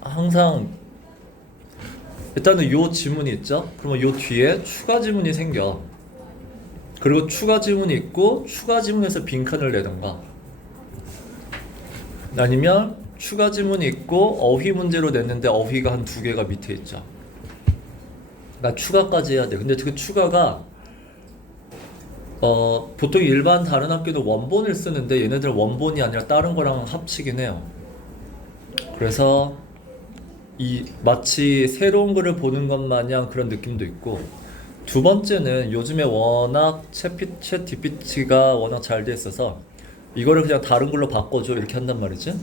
항상 일단은 요 지문이 있죠? 그러면 요 뒤에 추가 지문이 생겨. 그리고 추가 지문이 있고 추가 지문에서 빈칸을 내던가 아니면 추가 지문이 있고 어휘 문제로 냈는데 어휘가 한 2개가 밑에 있죠. 그러니까 추가까지 해야 돼. 근데 그 추가가 보통 일반 다른 학교도 원본을 쓰는데 얘네들은 원본이 아니라 다른 거랑 합치긴 해요. 그래서 마치 새로운 글을 보는 것 마냥 그런 느낌도 있고, 두 번째는 요즘에 워낙 챗 GPT가 워낙 잘 돼 있어서 이거를 그냥 다른 걸로 바꿔줘 이렇게 한단 말이지.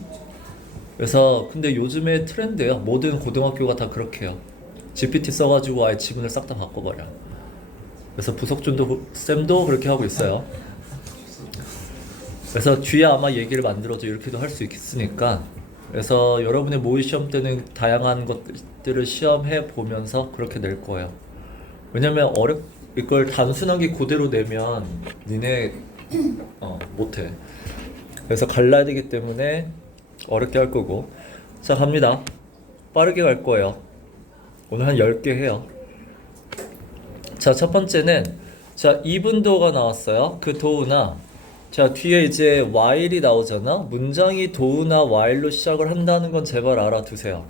그래서 근데 요즘에 트렌드예요. 모든 고등학교가 다 그렇게 해요. GPT 써가지고 아예 지문을 싹 다 바꿔버려. 그래서 부석준도 쌤도 그렇게 하고 있어요. 그래서 뒤에 아마 얘기를 만들어서 이렇게도 할 수 있으니까, 그래서 여러분의 모의 시험 때는 다양한 것들을 시험해 보면서 그렇게 낼 거예요. 왜냐면 이걸 단순하게 그대로 내면 니네 못해. 그래서 갈라야 되기 때문에 어렵게 할 거고. 자, 갑니다. 빠르게 갈 거예요. 오늘 한 10개 해요. 자, 첫 번째는 자, 이분도가 나왔어요. 그 도우나, 자, 뒤에 이제 while이 나오잖아. 문장이 도우나 while로 시작을 한다는 건 제발 알아두세요.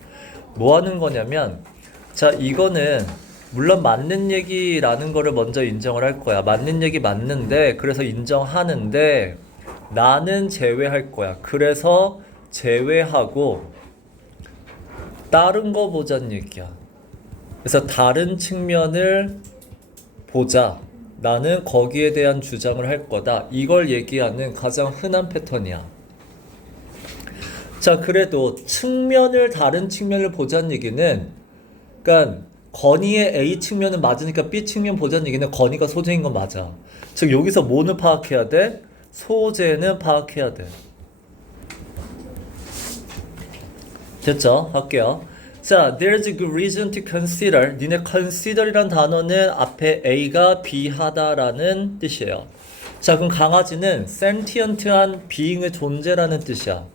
뭐 하는 거냐면, 자, 이거는 물론 맞는 얘기라는 거를 먼저 인정을 할 거야. 맞는 얘기 맞는데, 그래서 인정하는데 나는 제외할 거야. 그래서 제외하고 다른 거 보자는 얘기야. 그래서 다른 측면을 보자. 나는 거기에 대한 주장을 할 거다. 이걸 얘기하는 가장 흔한 패턴이야. 자, 그래도 다른 측면을 보자는 얘기는, 그러니까 건의의 A 측면은 맞으니까 B 측면 보자는 얘기는 건의가 소재인 건 맞아. 즉 여기서 뭐는 파악해야 돼? 소재는 파악해야 돼. 됐죠? 할게요. 자, there's a good reason to consider. 니네 consider이란 단어는 앞에 A가 B하다라는 뜻이에요. 자, 그럼 강아지는 sentient한 being의 존재라는 뜻이야.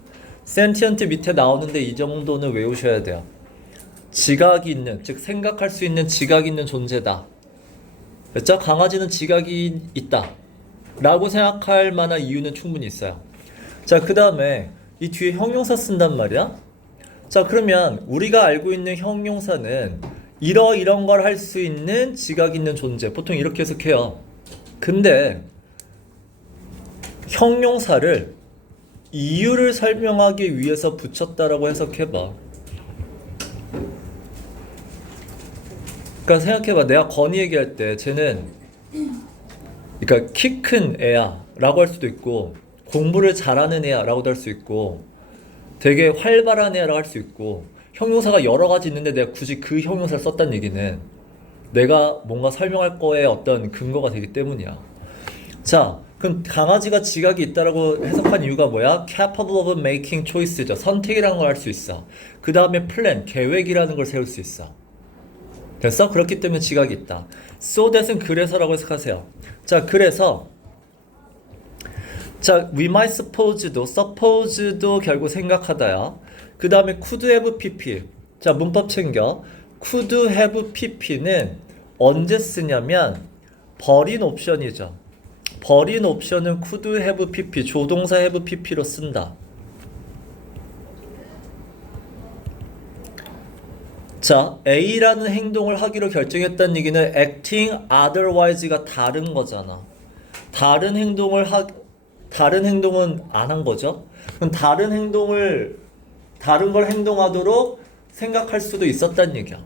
sentient 밑에 나오는데 이 정도는 외우셔야 돼요. 지각이 있는, 즉 생각할 수 있는 지각이 있는 존재다. 그렇죠? 강아지는 지각이 있다 라고 생각할 만한 이유는 충분히 있어요. 자, 그 다음에 이 뒤에 형용사 쓴단 말이야. 자, 그러면 우리가 알고 있는 형용사는 이런 걸 할 수 있는 지각 있는 존재, 보통 이렇게 해석해요. 근데 형용사를 이유를 설명하기 위해서 붙였다라고 해석해봐. 그러니까 생각해봐. 내가 건이 얘기할 때 쟤는 그러니까 키 큰 애야 라고 할 수도 있고, 공부를 잘하는 애야 라고도 할 수 있고, 되게 활발한 애라고 할 수 있고, 형용사가 여러 가지 있는데 내가 굳이 그 형용사를 썼다는 얘기는 내가 뭔가 설명할 거에 어떤 근거가 되기 때문이야. 자, 그럼 강아지가 지각이 있다라고 해석한 이유가 뭐야? capable of making choice죠. 선택이라는 걸 할 수 있어. 그 다음에 plan, 계획이라는 걸 세울 수 있어. 됐어? 그렇기 때문에 지각이 있다. so that은 그래서라고 해석하세요. 자, 그래서 자, we might suppose도 결국 생각하다야. 그 다음에 could have pp. 자, 문법 챙겨. could have pp는 언제 쓰냐면 버린 옵션이죠. 버린 옵션은 could have pp, 조동사 have pp로 쓴다. 자, A라는 행동을 하기로 결정했다는 얘기는 acting otherwise가 다른 거잖아. 다른 행동은 안 한 거죠. 그럼 다른 걸 행동하도록 생각할 수도 있었다는 얘기야.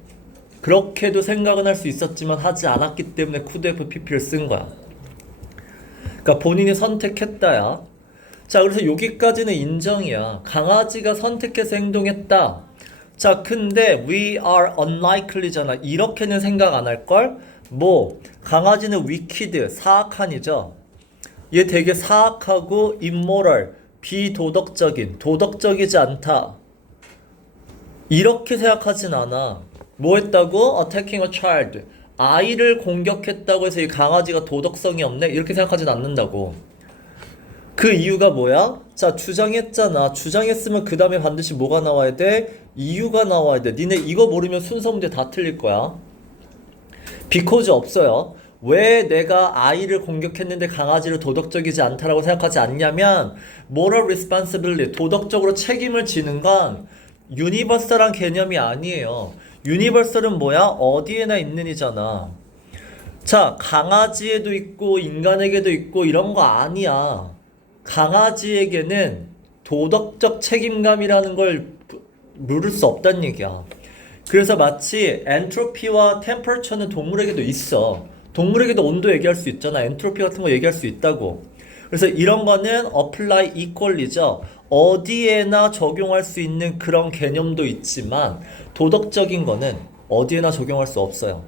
그렇게도 생각은 할 수 있었지만 하지 않았기 때문에 could have pp를 쓴 거야. 그러니까 본인이 선택했다야. 자, 그래서 여기까지는 인정이야. 강아지가 선택해서 행동했다. 자, 근데 we are unlikely잖아. 이렇게는 생각 안 할걸? 강아지는 wicked, 사악한이죠. 얘 되게 사악하고 immoral, 비도덕적인, 도덕적이지 않다. 이렇게 생각하진 않아. 뭐 했다고? attacking a child. 아이를 공격했다고 해서 이 강아지가 도덕성이 없네? 이렇게 생각하진 않는다고. 그 이유가 뭐야? 자, 주장했잖아. 주장했으면 그 다음에 반드시 뭐가 나와야 돼? 이유가 나와야 돼. 니네 이거 모르면 순서 문제 다 틀릴 거야. because 없어요. 왜 내가 아이를 공격했는데 강아지를 도덕적이지 않다라고 생각하지 않냐면 moral responsibility, 도덕적으로 책임을 지는 건 유니버설한 개념이 아니에요. 유니버설은 뭐야? 어디에나 있는 이잖아. 자, 강아지에도 있고 인간에게도 있고 이런 거 아니야. 강아지에게는 도덕적 책임감이라는 걸 물을 수 없다는 얘기야. 그래서 마치 엔트로피와 템퍼처는 동물에게도 있어. 동물에게도 온도 얘기할 수 있잖아. 엔트로피 같은 거 얘기할 수 있다고. 그래서 이런 거는 apply equally죠. 어디에나 적용할 수 있는 그런 개념도 있지만 도덕적인 거는 어디에나 적용할 수 없어요.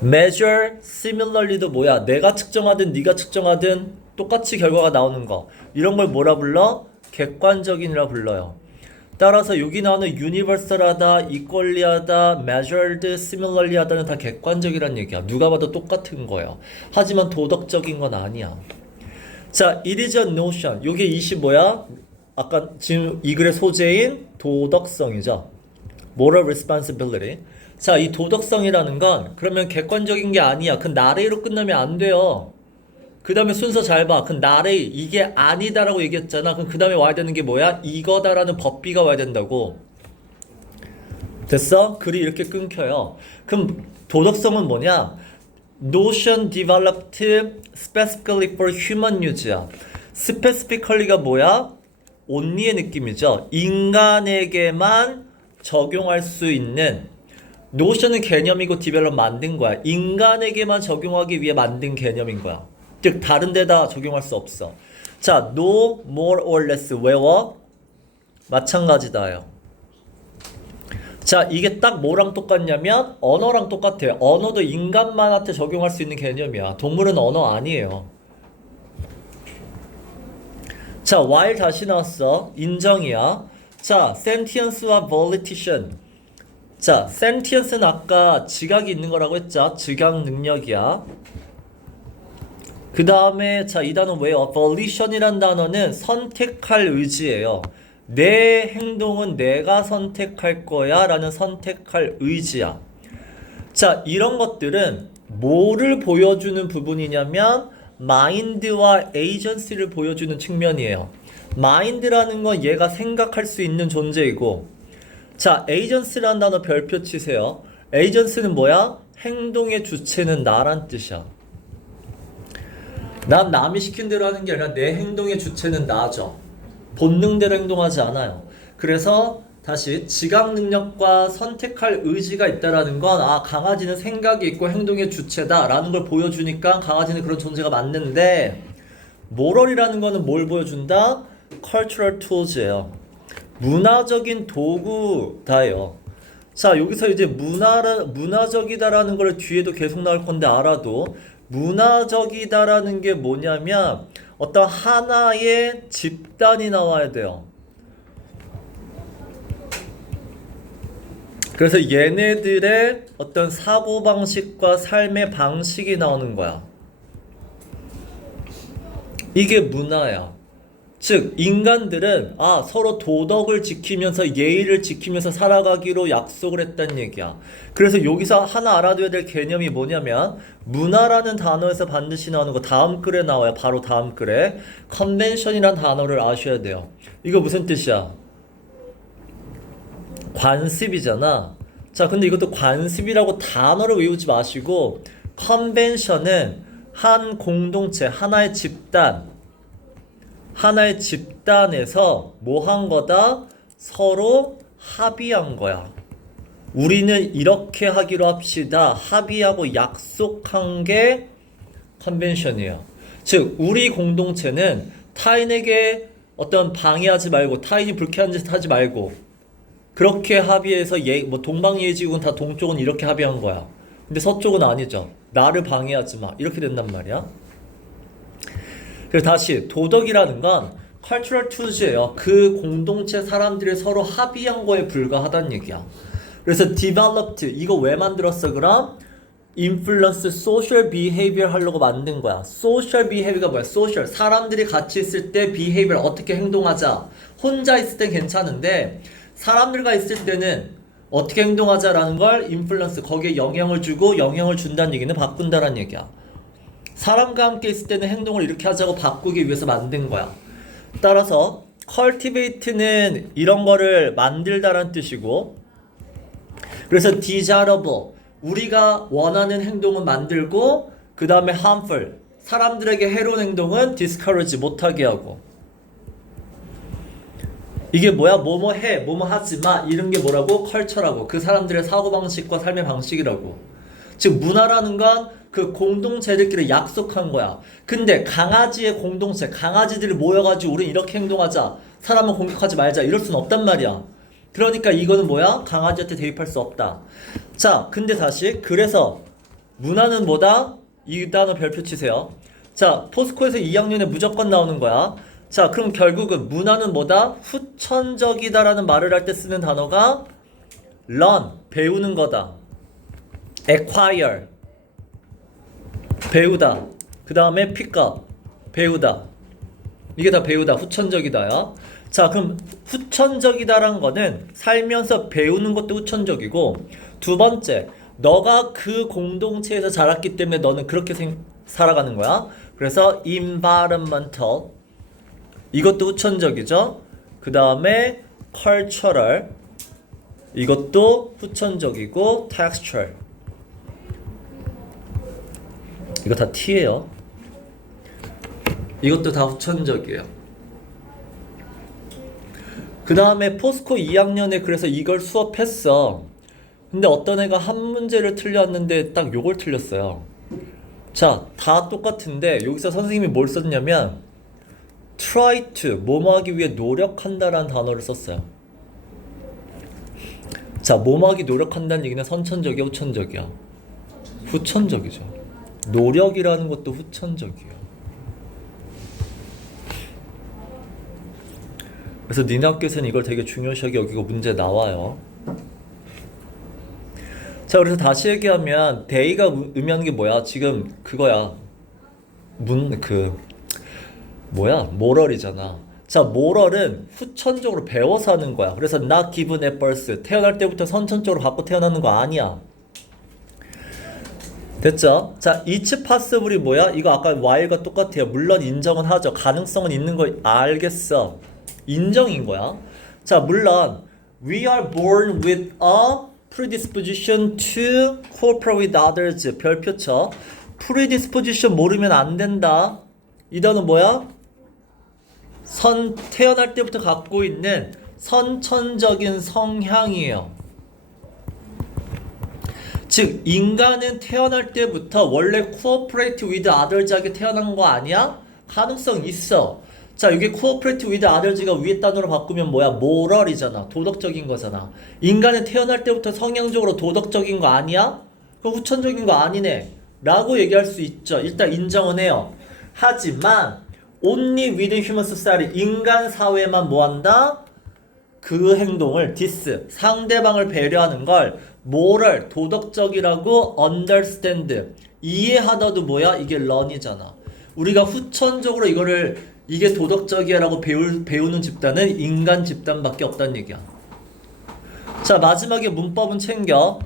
measure similarly도 뭐야? 내가 측정하든 네가 측정하든 똑같이 결과가 나오는 거. 이런 걸 뭐라 불러? 객관적인이라 불러요. 따라서 여기 나오는 universal하다, equally하다, measured, similarly하다는 다 객관적이란 얘기야. 누가 봐도 똑같은 거예요. 하지만 도덕적인 건 아니야. 자, it is a notion. 요게 이시 뭐야? 아까 지금 이 글의 소재인 도덕성이죠. moral responsibility. 자, 이 도덕성이라는 건 그러면 객관적인 게 아니야. 그 나레이로 끝나면 안 돼요. 그 다음에 순서 잘 봐. 그 나레이 이게 아니다라고 얘기했잖아. 그럼 그 다음에 와야 되는 게 뭐야? 이거다라는 법비가 와야 된다고. 됐어? 글이 이렇게 끊겨요. 그럼 도덕성은 뭐냐? Notion developed specifically for human use야. specifically가 뭐야? only의 느낌이죠. 인간에게만 적용할 수 있는. 노션은 개념이고 디벨롭 만든 거야. 인간에게만 적용하기 위해 만든 개념인 거야. 즉 다른 데다 적용할 수 없어. 자, no more or less 외워? 마찬가지다요. 자, 이게 딱 뭐랑 똑같냐면 언어랑 똑같아요. 언어도 인간만한테 적용할 수 있는 개념이야. 동물은 언어 아니에요. 자, while 다시 나왔어. 인정이야. 자, sentience와 volition. 자, sentience는 아까 지각이 있는 거라고 했죠. 지각 능력이야. 그 다음에 자, 이 단어 뭐예요? volition이란 단어는 선택할 의지예요. 내 행동은 내가 선택할 거야 라는 선택할 의지야. 자, 이런 것들은 뭐를 보여주는 부분이냐면 마인드와 에이전시를 보여주는 측면이에요. 마인드라는 건 얘가 생각할 수 있는 존재이고, 자, 에이전시라는 단어 별표 치세요. 에이전시는 뭐야? 행동의 주체는 나란 뜻이야. 난 남이 시킨 대로 하는 게 아니라 내 행동의 주체는 나죠. 본능대로 행동하지 않아요. 그래서 다시 지각 능력과 선택할 의지가 있다라는 건 아, 강아지는 생각이 있고 행동의 주체다라는 걸 보여주니까 강아지는 그런 존재가 맞는데, 모럴이라는 거는 뭘 보여준다? cultural tools예요. 문화적인 도구다예요. 자, 여기서 이제 문화적이다라는 걸 뒤에도 계속 나올 건데 알아도, 문화적이다라는 게 뭐냐면 어떤 하나의 집단이 나와야 돼요. 그래서 얘네들의 어떤 사고방식과 삶의 방식이 나오는 거야. 이게 문화야. 즉 인간들은 서로 도덕을 지키면서 예의를 지키면서 살아가기로 약속을 했다는 얘기야. 그래서 여기서 하나 알아둬야 될 개념이 뭐냐면 문화라는 단어에서 반드시 나오는 거 다음 글에 나와요. 바로 다음 글에 컨벤션이라는 단어를 아셔야 돼요. 이거 무슨 뜻이야? 관습이잖아. 자, 근데 이것도 관습이라고 단어를 외우지 마시고 컨벤션은 한 공동체, 하나의 집단에서 뭐 한 거다? 서로 합의한 거야. 우리는 이렇게 하기로 합시다. 합의하고 약속한 게 컨벤션이에요. 즉, 우리 공동체는 타인에게 어떤 방해하지 말고, 타인이 불쾌한 짓 하지 말고, 그렇게 합의해서 뭐 동방예지국은 다 동쪽은 이렇게 합의한 거야. 근데 서쪽은 아니죠. 나를 방해하지 마. 이렇게 된단 말이야. 그래서 다시 도덕이라는 건 cultural tools예요. 그 공동체 사람들이 서로 합의한 거에 불과하다는 얘기야. 그래서 developed 이거 왜 만들었어 그럼? influence social behavior 하려고 만든 거야. social behavior가 뭐야? social. 사람들이 같이 있을 때 behavior 어떻게 행동하자. 혼자 있을 땐 괜찮은데 사람들과 있을 때는 어떻게 행동하자라는 걸 influence 거기에 영향을 주고 영향을 준다는 얘기는 바꾼다라는 얘기야. 사람과 함께 있을 때는 행동을 이렇게 하자고 바꾸기 위해서 만든 거야. 따라서 cultivate는 이런 거를 만들다라는 뜻이고 그래서 desirable 우리가 원하는 행동은 만들고 그 다음에 harmful 사람들에게 해로운 행동은 discourage 못하게 하고 이게 뭐야? 뭐뭐 해, 뭐뭐 하지 마 이런 게 뭐라고? culture라고 그 사람들의 사고방식과 삶의 방식이라고 즉 문화라는 건 그 공동체들끼리 약속한 거야. 근데 강아지의 공동체 강아지들이 모여가지고 우린 이렇게 행동하자 사람은 공격하지 말자 이럴 순 없단 말이야. 그러니까 이거는 뭐야? 강아지한테 대입할 수 없다. 자, 근데 다시 그래서 문화는 뭐다? 이 단어 별표 치세요. 자, 포스코에서 2학년에 무조건 나오는 거야. 자, 그럼 결국은 문화는 뭐다? 후천적이다라는 말을 할 때 쓰는 단어가 learn, 배우는 거다. acquire, 배우다. 그 다음에 pick up, 배우다. 이게 다 배우다, 후천적이다야. 자, 그럼 후천적이다란 거는 살면서 배우는 것도 후천적이고 두 번째, 너가 그 공동체에서 자랐기 때문에 너는 그렇게 살아가는 거야. 그래서 environmental 이것도 후천적이죠. 그 다음에 cultural 이것도 후천적이고 textual 이거 다 T예요. 이것도 다 후천적이에요. 그 다음에 포스코 2학년에 그래서 이걸 수업했어. 근데 어떤 애가 한 문제를 틀렸는데 딱 요걸 틀렸어요. 자, 다 똑같은데 여기서 선생님이 뭘 썼냐면 try to, 뭐뭐 하기 위해 노력한다라는 단어를 썼어요. 자, 뭐뭐 하기 노력한다는 얘기는 선천적이야, 후천적이야? 후천적이죠. 노력이라는 것도 후천적이에요. 그래서 니네 학교에서는 이걸 되게 중요시하게 여기고 문제 나와요. 자, 그래서 다시 얘기하면 데이가 의미하는 게 뭐야? 지금 그거야. 모럴이잖아. 자, 모럴은 후천적으로 배워서 하는 거야. 그래서 not given at birth. 태어날 때부터 선천적으로 갖고 태어나는 거 아니야. 됐죠? 자, each possible이 뭐야? 이거 아까 while과 똑같아요. 물론 인정은 하죠. 가능성은 있는 거 알겠어. 인정인 거야. 자, 물론 we are born with a predisposition to cooperate with others. 별표 쳐. predisposition 모르면 안 된다. 이 단어 뭐야? 태어날 때부터 갖고 있는 선천적인 성향이에요. 즉 인간은 태어날 때부터 원래 cooperate with others하게 태어난 거 아니야? 가능성 있어. 자, 이게 cooperate with others가 위에 단어로 바꾸면 뭐야? moral이잖아. 도덕적인 거잖아. 인간은 태어날 때부터 성향적으로 도덕적인 거 아니야? 그럼 후천적인 거 아니네 라고 얘기할 수 있죠. 일단 인정은 해요. 하지만 only within human society 인간 사회만 뭐한다? 그 행동을 상대방을 배려하는 걸 moral 도덕적이라고 understand 이해하다도 뭐야? 이게 learn이잖아. 우리가 후천적으로 이게 도덕적이야라고 배우는 집단은 인간 집단밖에 없다는 얘기야. 자, 마지막에 문법은 챙겨.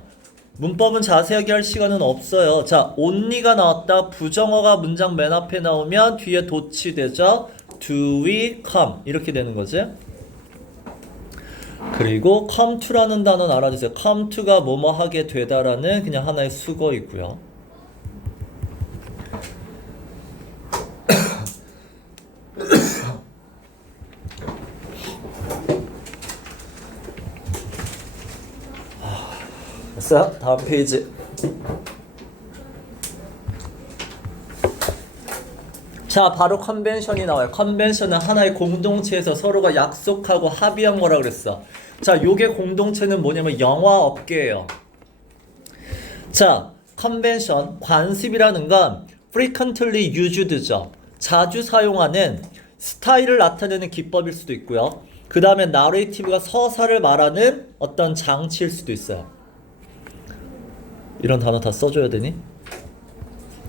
문법은 자세하게 할 시간은 없어요. 자, only가 나왔다. 부정어가 문장 맨 앞에 나오면 뒤에 도치되죠. do we come 이렇게 되는 거지. 그리고 come to라는 단어는 알아주세요. come to가 뭐뭐 하게 되다라는 그냥 하나의 수거이고요. 됐어요? 다음 페이지. 자, 바로 컨벤션이 나와요. 컨벤션은 하나의 공동체에서 서로가 약속하고 합의한 거라 그랬어. 자, 요게 공동체는 뭐냐면 영화업계예요. 자, 컨벤션, 관습이라는 건 frequently used죠. 자주 사용하는 스타일을 나타내는 기법일 수도 있고요. 그 다음에 narrative가 서사를 말하는 어떤 장치일 수도 있어요. 이런 단어 다 써줘야 되니?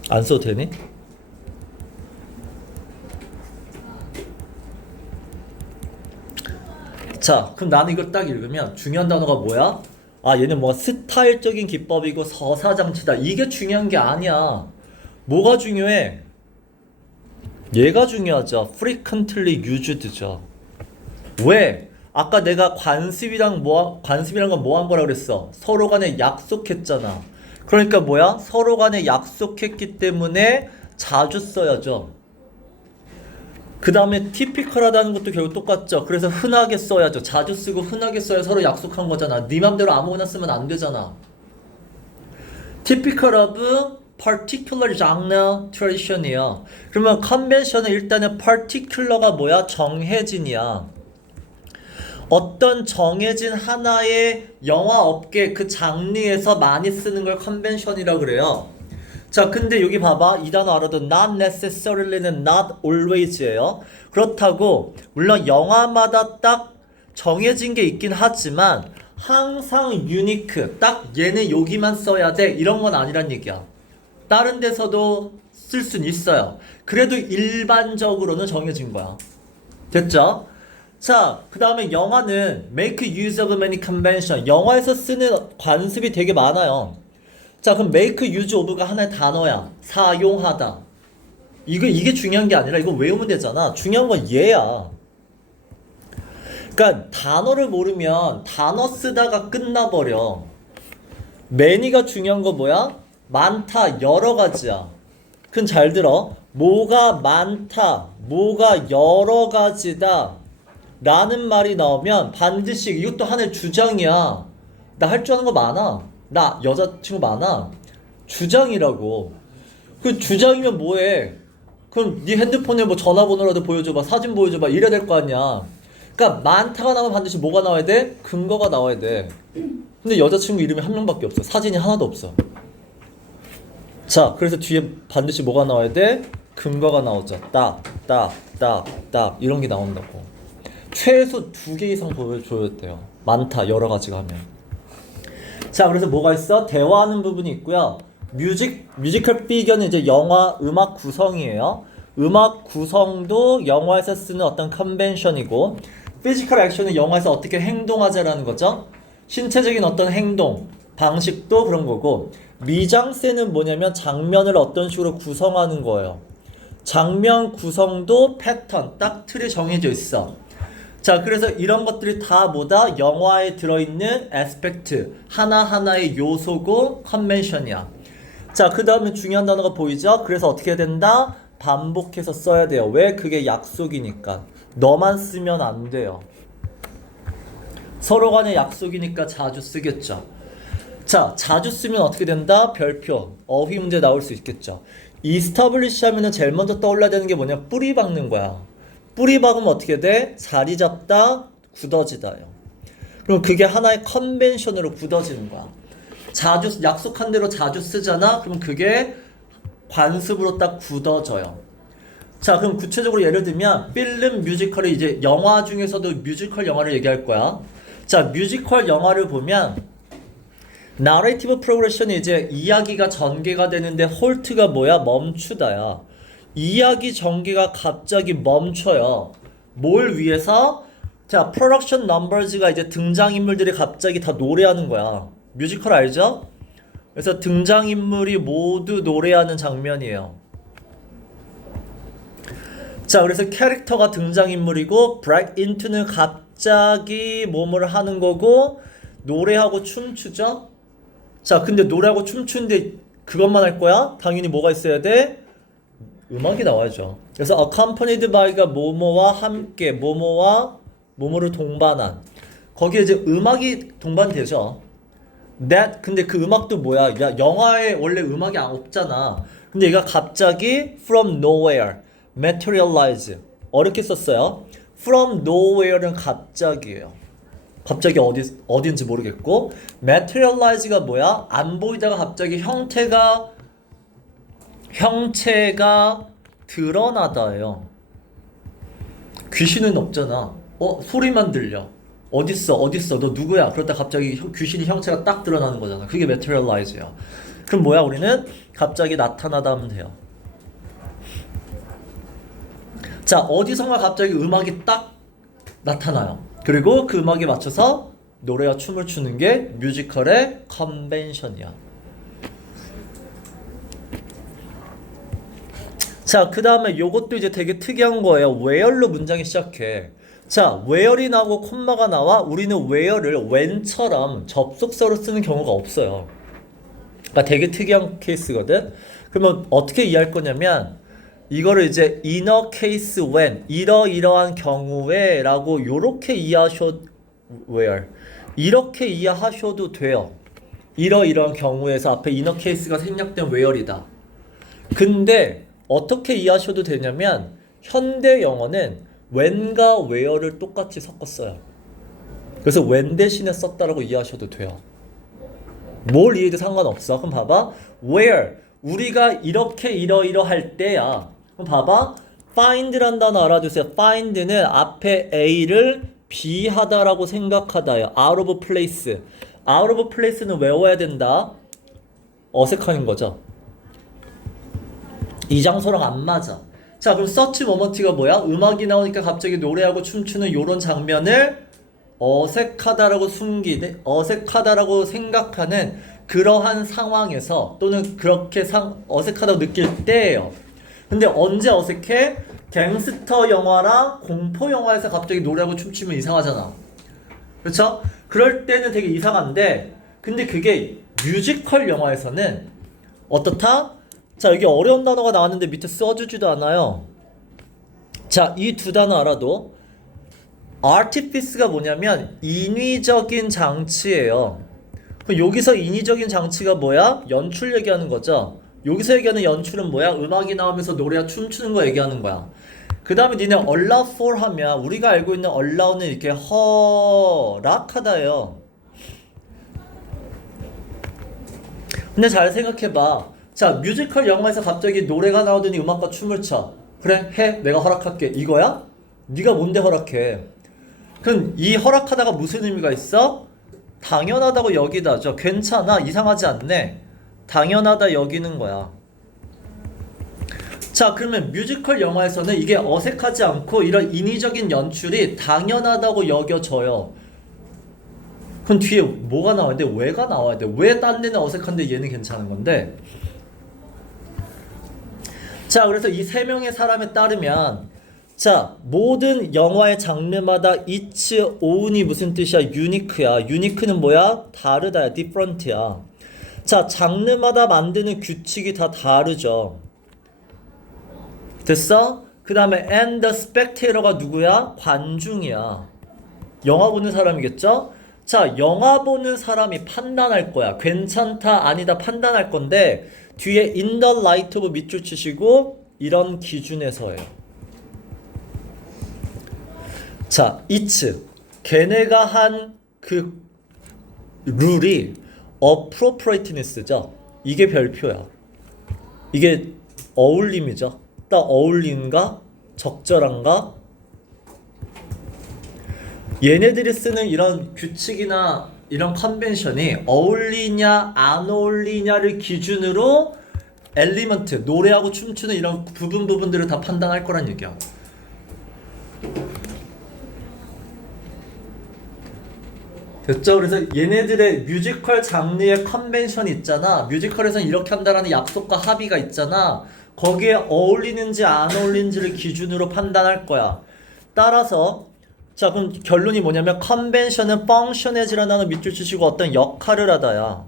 안 써도 되니? 자, 그럼 나는 이걸 딱 읽으면 중요한 단어가 뭐야? 아, 얘는 뭐 스타일적인 기법이고 서사장치다. 이게 중요한 게 아니야. 뭐가 중요해? 얘가 중요하죠. frequently used죠. 왜? 아까 내가 관습이란 건 뭐 한 거라 그랬어? 서로 간에 약속했잖아. 그러니까 뭐야? 서로 간에 약속했기 때문에 자주 써야죠. 그 다음에 typical하다는 것도 결국 똑같죠. 그래서 흔하게 써야죠. 자주 쓰고 흔하게 써야 서로 약속한 거잖아. 네 맘대로 아무거나 쓰면 안 되잖아. typical of particular genre tradition이야. 그러면 convention은 일단은 particular가 뭐야? 정해진이야. 어떤 정해진 하나의 영화 업계 그 장르에서 많이 쓰는 걸 컨벤션이라고 그래요. 자, 근데 여기 봐봐. 이 단어 알아도 not necessarily,는 not always예요. 그렇다고 물론 영화마다 딱 정해진 게 있긴 하지만 항상 유니크, 딱 얘는 여기만 써야 돼 이런 건 아니란 얘기야. 다른 데서도 쓸 수는 있어요. 그래도 일반적으로는 정해진 거야. 됐죠? 자, 그 다음에 영화는 make use of many convention. 영화에서 쓰는 관습이 되게 많아요. 자, 그럼 make use of가 하나의 단어야. 사용하다. 이게 중요한 게 아니라 이거 외우면 되잖아. 중요한 건 얘야. 그러니까 단어를 모르면 단어 쓰다가 끝나버려. many가 중요한 거 뭐야? 많다, 여러 가지야. 그럼 잘 들어. 뭐가 많다, 뭐가 여러 가지다 라는 말이 나오면 반드시 이것도 하나의 주장이야. 나 할 줄 아는 거 많아. 나 여자친구 많아. 주장이라고. 그 주장이면 뭐해? 그럼 네 핸드폰에 뭐 전화번호라도 보여줘봐, 사진 보여줘봐 이래야 될 거 아니야. 그러니까 많다가 나오면 반드시 뭐가 나와야 돼? 근거가 나와야 돼. 근데 여자친구 이름이 한 명밖에 없어. 사진이 하나도 없어. 자, 그래서 뒤에 반드시 뭐가 나와야 돼? 근거가 나오죠. 딱 이런 게 나온다고. 최소 2개 이상 보여줘야 돼요. 많다, 여러 가지가 하면. 자, 그래서 뭐가 있어? 대화하는 부분이 있고요. 뮤지컬 피겨는 이제 영화 음악 구성이에요. 음악 구성도 영화에서 쓰는 어떤 컨벤션이고, 피지컬 액션은 영화에서 어떻게 행동하자라는 거죠. 신체적인 어떤 행동, 방식도 그런 거고, 미장세는 뭐냐면 장면을 어떤 식으로 구성하는 거예요. 장면 구성도 패턴, 딱 틀이 정해져 있어. 자, 그래서 이런 것들이 다 뭐다? 영화에 들어있는 에스펙트, 하나하나의 요소고 컨벤션이야. 자, 그 다음에 중요한 단어가 보이죠? 그래서 어떻게 해야 된다? 반복해서 써야 돼요. 왜? 그게 약속이니까. 너만 쓰면 안 돼요. 서로 간의 약속이니까 자주 쓰겠죠. 자, 자주 쓰면 어떻게 된다? 별표, 어휘 문제 나올 수 있겠죠. 이스타블리시 하면은 제일 먼저 떠올라야 되는 게 뭐냐? 뿌리 박는 거야. 뿌리 박으면 어떻게 돼? 자리 잡다, 굳어지다요. 그럼 그게 하나의 컨벤션으로 굳어지는 거야. 자주 약속한 대로 자주 쓰잖아. 그럼 그게 관습으로 딱 굳어져요. 자, 그럼 구체적으로 예를 들면 필름 뮤지컬이 이제 영화 중에서도 뮤지컬 영화를 얘기할 거야. 자, 뮤지컬 영화를 보면 나레이티브 프로그레션이 이제 이야기가 전개가 되는데 홀트가 뭐야? 멈추다야. 이야기 전개가 갑자기 멈춰요. 뭘 위해서? 자, 프로덕션 넘버즈가 이제 등장인물들이 갑자기 다 노래하는 거야. 뮤지컬 알죠? 그래서 등장인물이 모두 노래하는 장면이에요. 자, 그래서 캐릭터가 등장인물이고 break into는 갑자기 뭐뭐를 하는 거고 노래하고 춤추죠? 자, 근데 노래하고 춤추는데 그것만 할 거야? 당연히 뭐가 있어야 돼? 음악이 나와야죠. 그래서 accompanied by가 뭐뭐와 함께, 뭐뭐와 뭐뭐를 동반한. 거기에 이제 음악이 동반되죠. That, 근데 그 음악도 뭐야? 야, 영화에 원래 음악이 없잖아. 근데 얘가 갑자기 from nowhere, materialize. 어렵게 썼어요. from nowhere는 갑자기예요. 갑자기 어딘지 모르겠고, materialize가 뭐야? 안 보이다가 갑자기 형체가 드러나다예요. 귀신은 없잖아. 소리만 들려. 어딨어 너 누구야? 그러다 갑자기 귀신이 형체가 딱 드러나는 거잖아. 그게 materialize야. 그럼 뭐야? 우리는 갑자기 나타나다 하면 돼요. 자, 어디선가 갑자기 음악이 딱 나타나요. 그리고 그 음악에 맞춰서 노래와 춤을 추는 게 뮤지컬의 컨벤션이야. 자, 그 다음에 요것도 이제 되게 특이한 거예요. where로 문장이 시작해. 자, where이 나오고 콤마가 나와. 우리는 where를 when처럼 접속사로 쓰는 경우가 없어요. 그러니까 되게 특이한 케이스거든. 그러면 어떻게 이해할 거냐면 이거를 이제 in a case when 이러이러한 경우에 라고 요렇게 이해하셔도 where 이렇게 이해하셔도 돼요. 이러이러한 경우에서 앞에 in a case가 생략된 where이다. 근데 어떻게 이해하셔도 되냐면 현대 영어는 when과 where를 똑같이 섞었어요. 그래서 when 대신에 썼다라고 이해하셔도 돼요. 뭘 이해해도 상관없어. 그럼 봐봐. where 우리가 이렇게 이러이러할 때야. 그럼 봐봐. find란 단어 알아두세요. find는 앞에 A를 B하다라고 생각하다요. out of place. out of place는 외워야 된다. 어색한 거죠. 이 장소랑 안 맞아. 자, 그럼 search moment가 뭐야? 음악이 나오니까 갑자기 노래하고 춤추는 요런 장면을 어색하다라고 어색하다라고 생각하는 그러한 상황에서 또는 그렇게 어색하다고 느낄 때예요. 근데 언제 어색해? 갱스터 영화랑 공포 영화에서 갑자기 노래하고 춤추면 이상하잖아. 그렇죠? 그럴 때는 되게 이상한데 근데 그게 뮤지컬 영화에서는 어떻다? 자, 여기 어려운 단어가 나왔는데 밑에 써주지도 않아요. 자, 이 두 단어 알아도 artifice가 뭐냐면 인위적인 장치예요. 그럼 여기서 인위적인 장치가 뭐야? 연출 얘기하는 거죠. 여기서 얘기하는 연출은 뭐야? 음악이 나오면서 노래와 춤추는 거 얘기하는 거야. 그 다음에 니네 allow for 하면 우리가 알고 있는 allow는 이렇게 허락하다예요. 근데 잘 생각해봐. 자, 뮤지컬 영화에서 갑자기 노래가 나오더니 음악과 춤을 춰. 그래, 해. 내가 허락할게. 이거야? 네가 뭔데 허락해? 그럼 이 허락하다가 무슨 의미가 있어? 당연하다고 여기다죠. 괜찮아. 이상하지 않네. 당연하다 여기는 거야. 자, 그러면 뮤지컬 영화에서는 이게 어색하지 않고 이런 인위적인 연출이 당연하다고 여겨져요. 그럼 뒤에 뭐가 나와야 돼? 왜가 나와야 돼? 왜 딴 데는 어색한데 얘는 괜찮은 건데? 자, 그래서 이 세 명의 사람에 따르면 자, 모든 영화의 장르마다 each own이 무슨 뜻이야? unique야. unique는 뭐야? 다르다야. different야. 자, 장르마다 만드는 규칙이 다 다르죠. 됐어? 그 다음에 and the spectator가 누구야? 관중이야. 영화 보는 사람이겠죠? 자, 영화 보는 사람이 판단할 거야. 괜찮다, 아니다 판단할 건데 뒤에 in the light of 밑줄 치시고 이런 기준에서예요. 자, each 걔네가 한 그 룰이 appropriateness죠. 이게 별표야. 이게 어울림이죠. 딱 어울린가? 적절한가? 얘네들이 쓰는 이런 규칙이나 이런 컨벤션이 어울리냐 안 어울리냐를 기준으로 엘리먼트, 노래하고 춤추는 이런 부분들을 다 판단할 거란 얘기야. 됐죠? 그래서 얘네들의 뮤지컬 장르의 컨벤션이 있잖아. 뮤지컬에서는 이렇게 한다라는 약속과 합의가 있잖아. 거기에 어울리는지 안 어울리는지를 기준으로 판단할 거야. 따라서 자, 그럼 결론이 뭐냐면 컨벤션은 functionas라는 밑줄 치시고 어떤 역할을 하다야.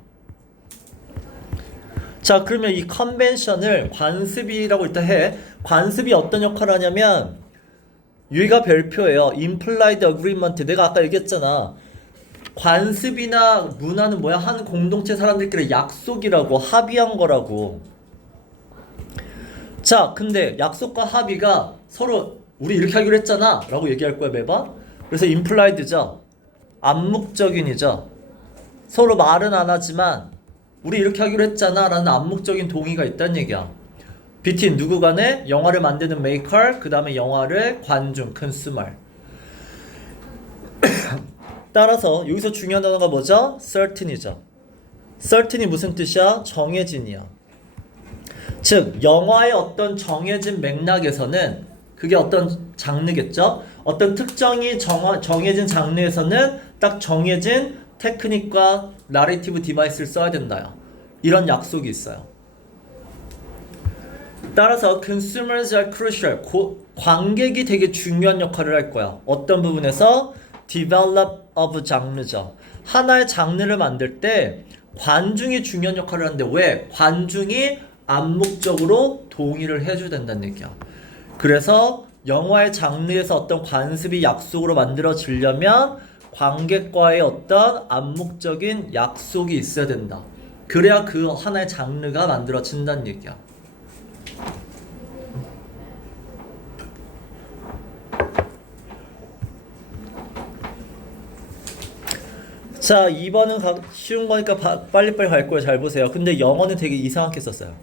자, 그러면 이 컨벤션을 관습이라고 일단 해. 관습이 어떤 역할을 하냐면 여기가 별표예요. implied agreement. 내가 아까 얘기했잖아. 관습이나 문화는 뭐야? 한 공동체 사람들끼리 약속이라고 합의한 거라고. 자, 근데 약속과 합의가 서로 우리 이렇게 하기로 했잖아 라고 얘기할 거야 매번. 그래서 implied죠. 암묵적인이죠. 서로 말은 안 하지만 우리 이렇게 하기로 했잖아 라는 암묵적인 동의가 있다는 얘기야. between 누구 간에? 영화를 만드는 maker, 그 다음에 영화를 관중, consumer. 따라서 여기서 중요한 단어가 뭐죠? certain이죠. certain이 무슨 뜻이야? 정해진이야. 즉 영화의 어떤 정해진 맥락에서는 그게 어떤 장르겠죠? 어떤 특정이 정해진 장르에서는 딱 정해진 테크닉과 나레이티브 디바이스를 써야 된다요. 이런 약속이 있어요. 따라서 consumers are crucial. 관객이 되게 중요한 역할을 할 거야. 어떤 부분에서 develop of 장르죠. 하나의 장르를 만들 때 관중이 중요한 역할을 하는데 왜? 관중이 암묵적으로 동의를 해줘야 된다는 얘기야. 그래서 영화의 장르에서 어떤 관습이 약속으로 만들어지려면 관객과의 어떤 암묵적인 약속이 있어야 된다. 그래야 그 하나의 장르가 만들어진다는 얘기야. 자, 2번은 쉬운 거니까 빨리빨리 갈 거예요. 잘 보세요. 근데 영어는 되게 이상하게 썼어요.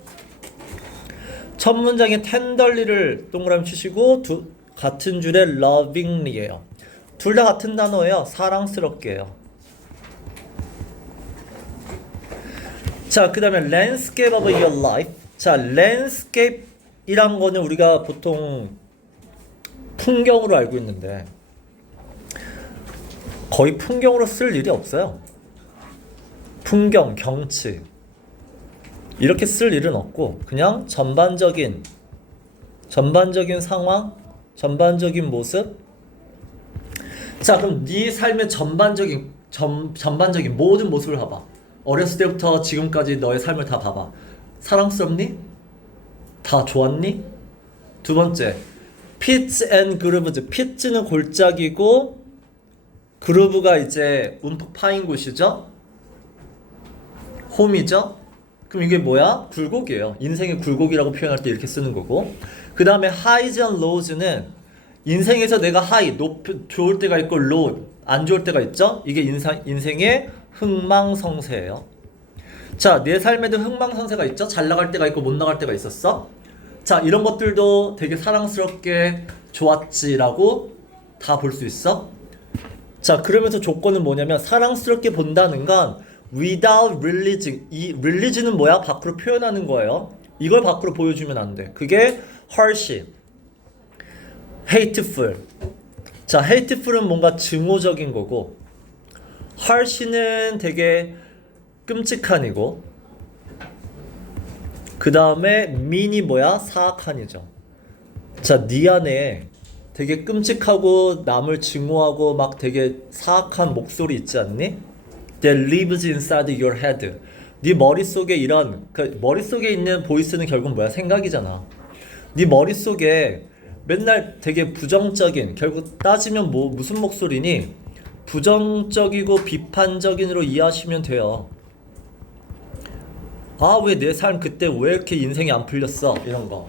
첫 문장에 tenderly를 동그라미 치시고 같은 줄에 lovingly예요. 둘 다 같은 단어예요. 사랑스럽게요. 자, 그 다음에 landscape of your life. 자, landscape이란 거는 우리가 보통 풍경으로 알고 있는데 거의 풍경으로 쓸 일이 없어요. 풍경, 경치 이렇게 쓸 일은 없고 그냥 전반적인 상황, 전반적인 모습. 자, 그럼 네 삶의 전반적인 모든 모습을 봐봐. 어렸을 때부터 지금까지 너의 삶을 다 봐봐. 사랑스럽니? 다 좋았니? 두 번째, pitch and grooves. pitch는 골짜기고 그루브가 이제 움푹 파인 곳이죠. 홈이죠. 그럼 이게 뭐야? 굴곡이에요. 인생의 굴곡이라고 표현할 때 이렇게 쓰는 거고. 그 다음에 highs and lows는 인생에서 내가 하이, 좋을 때가 있고 low, 안 좋을 때가 있죠. 이게 인생의 흥망성쇠예요. 자, 내 삶에도 흥망성쇠가 있죠. 잘 나갈 때가 있고 못 나갈 때가 있었어. 자, 이런 것들도 되게 사랑스럽게 좋았지라고 다 볼 수 있어. 자, 그러면서 조건은 뭐냐면 사랑스럽게 본다는 건 without religion. 이 religion은 뭐야? 밖으로 표현하는 거예요. 이걸 밖으로 보여주면 안 돼. 그게 harsh, hateful. 자, hateful은 뭔가 증오적인 거고 harsh는 되게 끔찍한이고 그 다음에 mean이 뭐야? 사악한이죠. 자, 네 안에 되게 끔찍하고 남을 증오하고 막 되게 사악한 목소리 있지 않니? That lives inside your head. 네 머릿속에 이런 머릿속에 있는 보이스는 결국 뭐야? 생각이잖아. 네 머릿속에 맨날 되게 부정적인, 결국 따지면 뭐 무슨 목소리니? 부정적이고 비판적인으로 이해하시면 돼요. 아, 왜 내 삶 그때 왜 이렇게 인생이 안 풀렸어? 이런 거.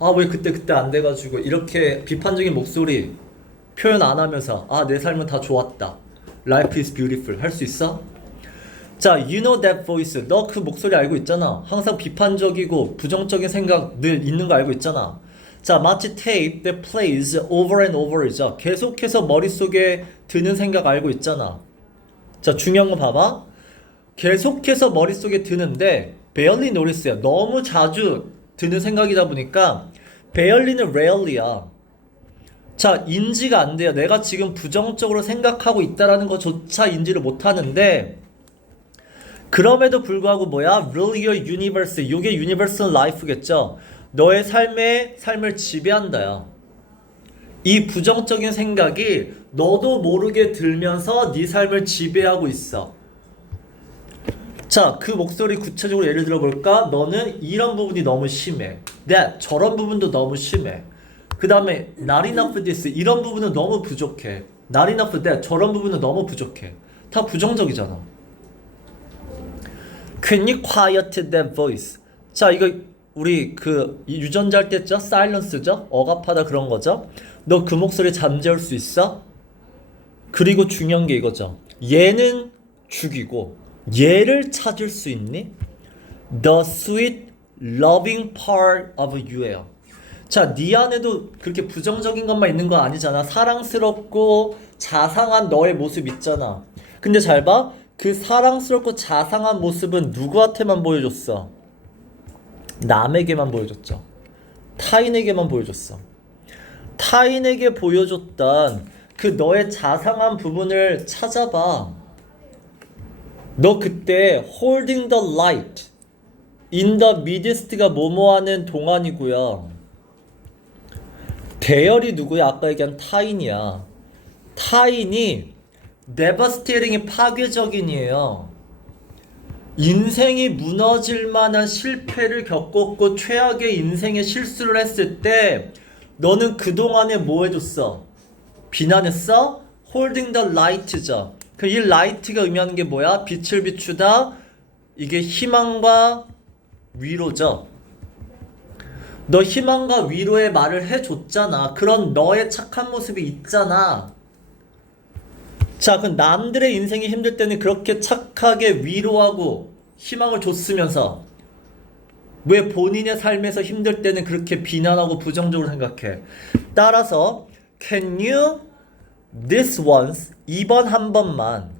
아, 왜 그때 안 돼가지고 이렇게 비판적인 목소리 표현 안 하면서 아, 내 삶은 다 좋았다. Life is beautiful 할 수 있어? 자, you know that voice. 너 그 목소리 알고 있잖아. 항상 비판적이고 부정적인 생각 늘 있는 거 알고 있잖아. 자, 마치 tape that plays over and over이죠. 계속해서 머릿속에 드는 생각 알고 있잖아. 자, 중요한 거 봐봐. 계속해서 머릿속에 드는데 barely notice야. 너무 자주 드는 생각이다 보니까 barely는 rarely야. 자, 인지가 안 돼요. 내가 지금 부정적으로 생각하고 있다라는 것조차 인지를 못 하는데 그럼에도 불구하고 뭐야? Rule your universe. 이게 universal life겠죠. 너의 삶을 지배한다요. 이 부정적인 생각이 너도 모르게 들면서 네 삶을 지배하고 있어. 자, 그 목소리 구체적으로 예를 들어 볼까? 너는 이런 부분이 너무 심해. That, 저런 부분도 너무 심해. 그 다음에 not enough this, 이런 부분은 너무 부족해. Not enough that, 저런 부분은 너무 부족해. 다 부정적이잖아. Can you quiet that voice? 자, 이거 우리 그 유전자 할 때 했죠? silence죠? 억압하다 그런 거죠? 너 그 목소리 잠재울 수 있어? 그리고 중요한 게 이거죠. 얘는 죽이고 얘를 찾을 수 있니? The sweet loving part of you예요. 자, 네 안에도 그렇게 부정적인 것만 있는 거 아니잖아. 사랑스럽고 자상한 너의 모습 있잖아. 근데 잘 봐. 그 사랑스럽고 자상한 모습은 누구한테만 보여줬어? 남에게만 보여줬죠. 타인에게만 보여줬어. 타인에게 보여줬던 그 너의 자상한 부분을 찾아봐. 너 그때 holding the light in the midst가 뭐뭐 하는 동안이고요. 대열이 누구야? 아까 얘기한 타인이야. 타인이 devastating이 파괴적인이에요. 인생이 무너질 만한 실패를 겪었고 최악의 인생의 실수를 했을 때 너는 그동안에 뭐 해줬어? 비난했어? holding the light죠. 이 light가 의미하는 게 뭐야? 빛을 비추다. 이게 희망과 위로죠. 너 희망과 위로의 말을 해줬잖아. 그런 너의 착한 모습이 있잖아. 자, 그럼 남들의 인생이 힘들 때는 그렇게 착하게 위로하고 희망을 줬으면서 왜 본인의 삶에서 힘들 때는 그렇게 비난하고 부정적으로 생각해? 따라서 can you this once 이번 한 번만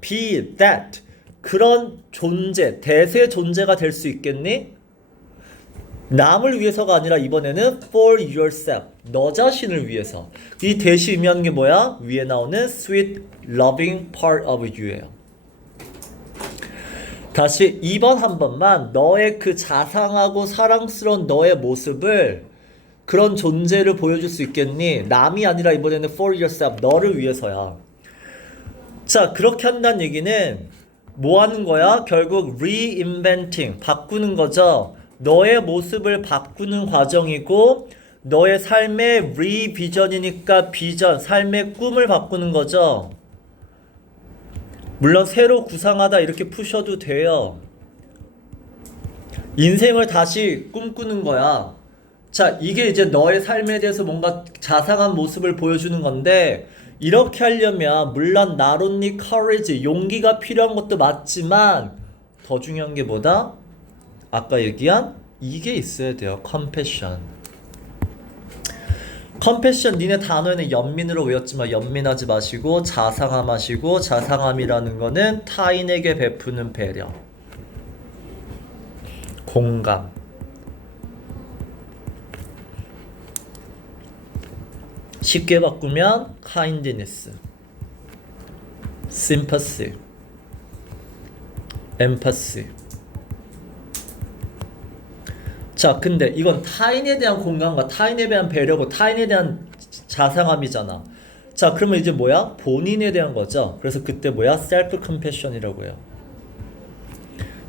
be that 그런 존재 대세 존재가 될 수 있겠니? 남을 위해서가 아니라 이번에는 for yourself 너 자신을 위해서. 이 대시 의미하는 게 뭐야? 위에 나오는 sweet loving part of you예요. 다시 이번 한 번만 너의 그 자상하고 사랑스러운 너의 모습을 그런 존재를 보여줄 수 있겠니? 남이 아니라 이번에는 for yourself 너를 위해서야. 자, 그렇게 한다는 얘기는 뭐 하는 거야? 결국 reinventing 바꾸는 거죠. 너의 모습을 바꾸는 과정이고 너의 삶의 리비전이니까 비전, 삶의 꿈을 바꾸는 거죠. 물론 새로 구상하다 이렇게 푸셔도 돼요. 인생을 다시 꿈꾸는 거야. 자, 이게 이제 너의 삶에 대해서 뭔가 자상한 모습을 보여주는 건데 이렇게 하려면 물론 not only courage, 용기가 필요한 것도 맞지만 더 중요한 게 뭐다? 아까 얘기한 이게 있어야 돼요. compassion. compassion 니네 단어에는 연민으로 외웠지만 연민하지 마시고 자상함 하시고 자상함이라는 거는 타인에게 베푸는 배려. 공감. 쉽게 바꾸면 kindness, sympathy, empathy. 자, 근데 이건 타인에 대한 공감과 타인에 대한 배려고 타인에 대한 자상함이잖아. 자, 그러면 이제 뭐야? 본인에 대한 거죠. 그래서 그때 뭐야? self compassion이라고 해요.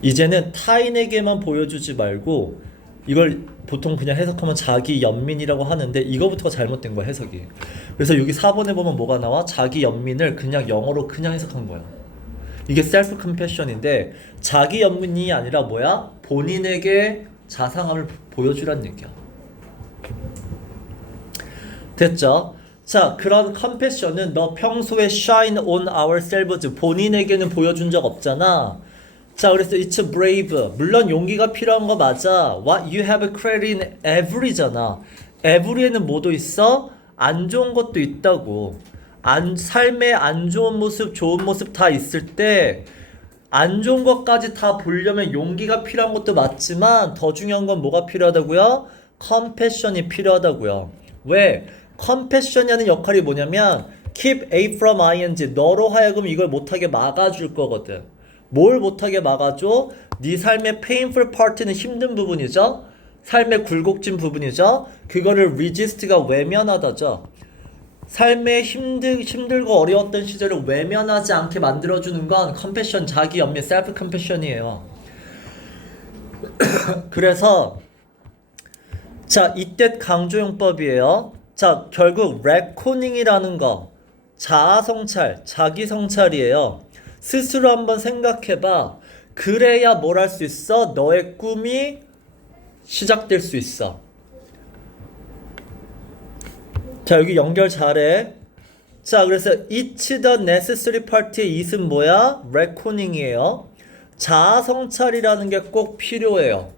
이제는 타인에게만 보여주지 말고 이걸 보통 그냥 해석하면 자기 연민이라고 하는데 이거부터가 잘못된 거야, 해석이. 그래서 여기 4번에 보면 뭐가 나와? 자기 연민을 그냥 영어로 그냥 해석한 거야. 이게 self compassion인데 자기 연민이 아니라 뭐야? 본인에게 자상함을 보여주란 얘기야. 됐죠? 자, 그런 컴패션은 너 평소에 shine on ourselves 본인에게는 보여준 적 없잖아. 자, 그래서 it's brave. 물론 용기가 필요한 거 맞아. What you have credit in every잖아. every에는 뭐도 있어? 안 좋은 것도 있다고. 삶의 안 좋은 모습, 좋은 모습 다 있을 때 안 좋은 것까지 다 보려면 용기가 필요한 것도 맞지만 더 중요한 건 뭐가 필요하다고요? 컴패션이 필요하다고요. 왜? 컴패션이 하는 역할이 뭐냐면 keep A from ing 너로 하여금 이걸 못하게 막아줄 거거든. 뭘 못하게 막아줘? 네 삶의 painful part는 힘든 부분이죠. 삶의 굴곡진 부분이죠. 그거를 resist가 외면하다죠. 삶의 힘들고 어려웠던 시절을 외면하지 않게 만들어주는 건 컴패션, 자기 연민, 셀프 컴패션이에요. 그래서 자, 이때 강조용법이에요. 자, 결국 레코닝이라는 거 자아성찰, 자기성찰이에요. 스스로 한번 생각해봐. 그래야 뭘 할 수 있어? 너의 꿈이 시작될 수 있어. 자, 여기 연결 잘해. 자, 그래서 each the necessary part의 it은 뭐야? reckoning이에요. 자아성찰이라는 게 꼭 필요해요.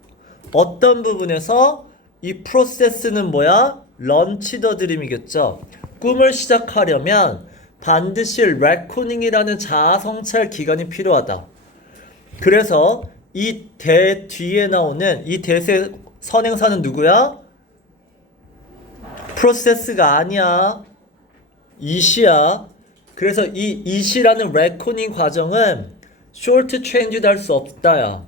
어떤 부분에서 이 프로세스는 뭐야? 런치 더 드림이겠죠. 꿈을 시작하려면 반드시 레코닝이라는 자아 성찰 기간이 필요하다. 그래서 이 대 뒤에 나오는 이 대세 선행사는 누구야? 프로세스가 아니야. 이시야. 그래서 이 이시라는 레코닝 과정은 short change도 할 수 없다야.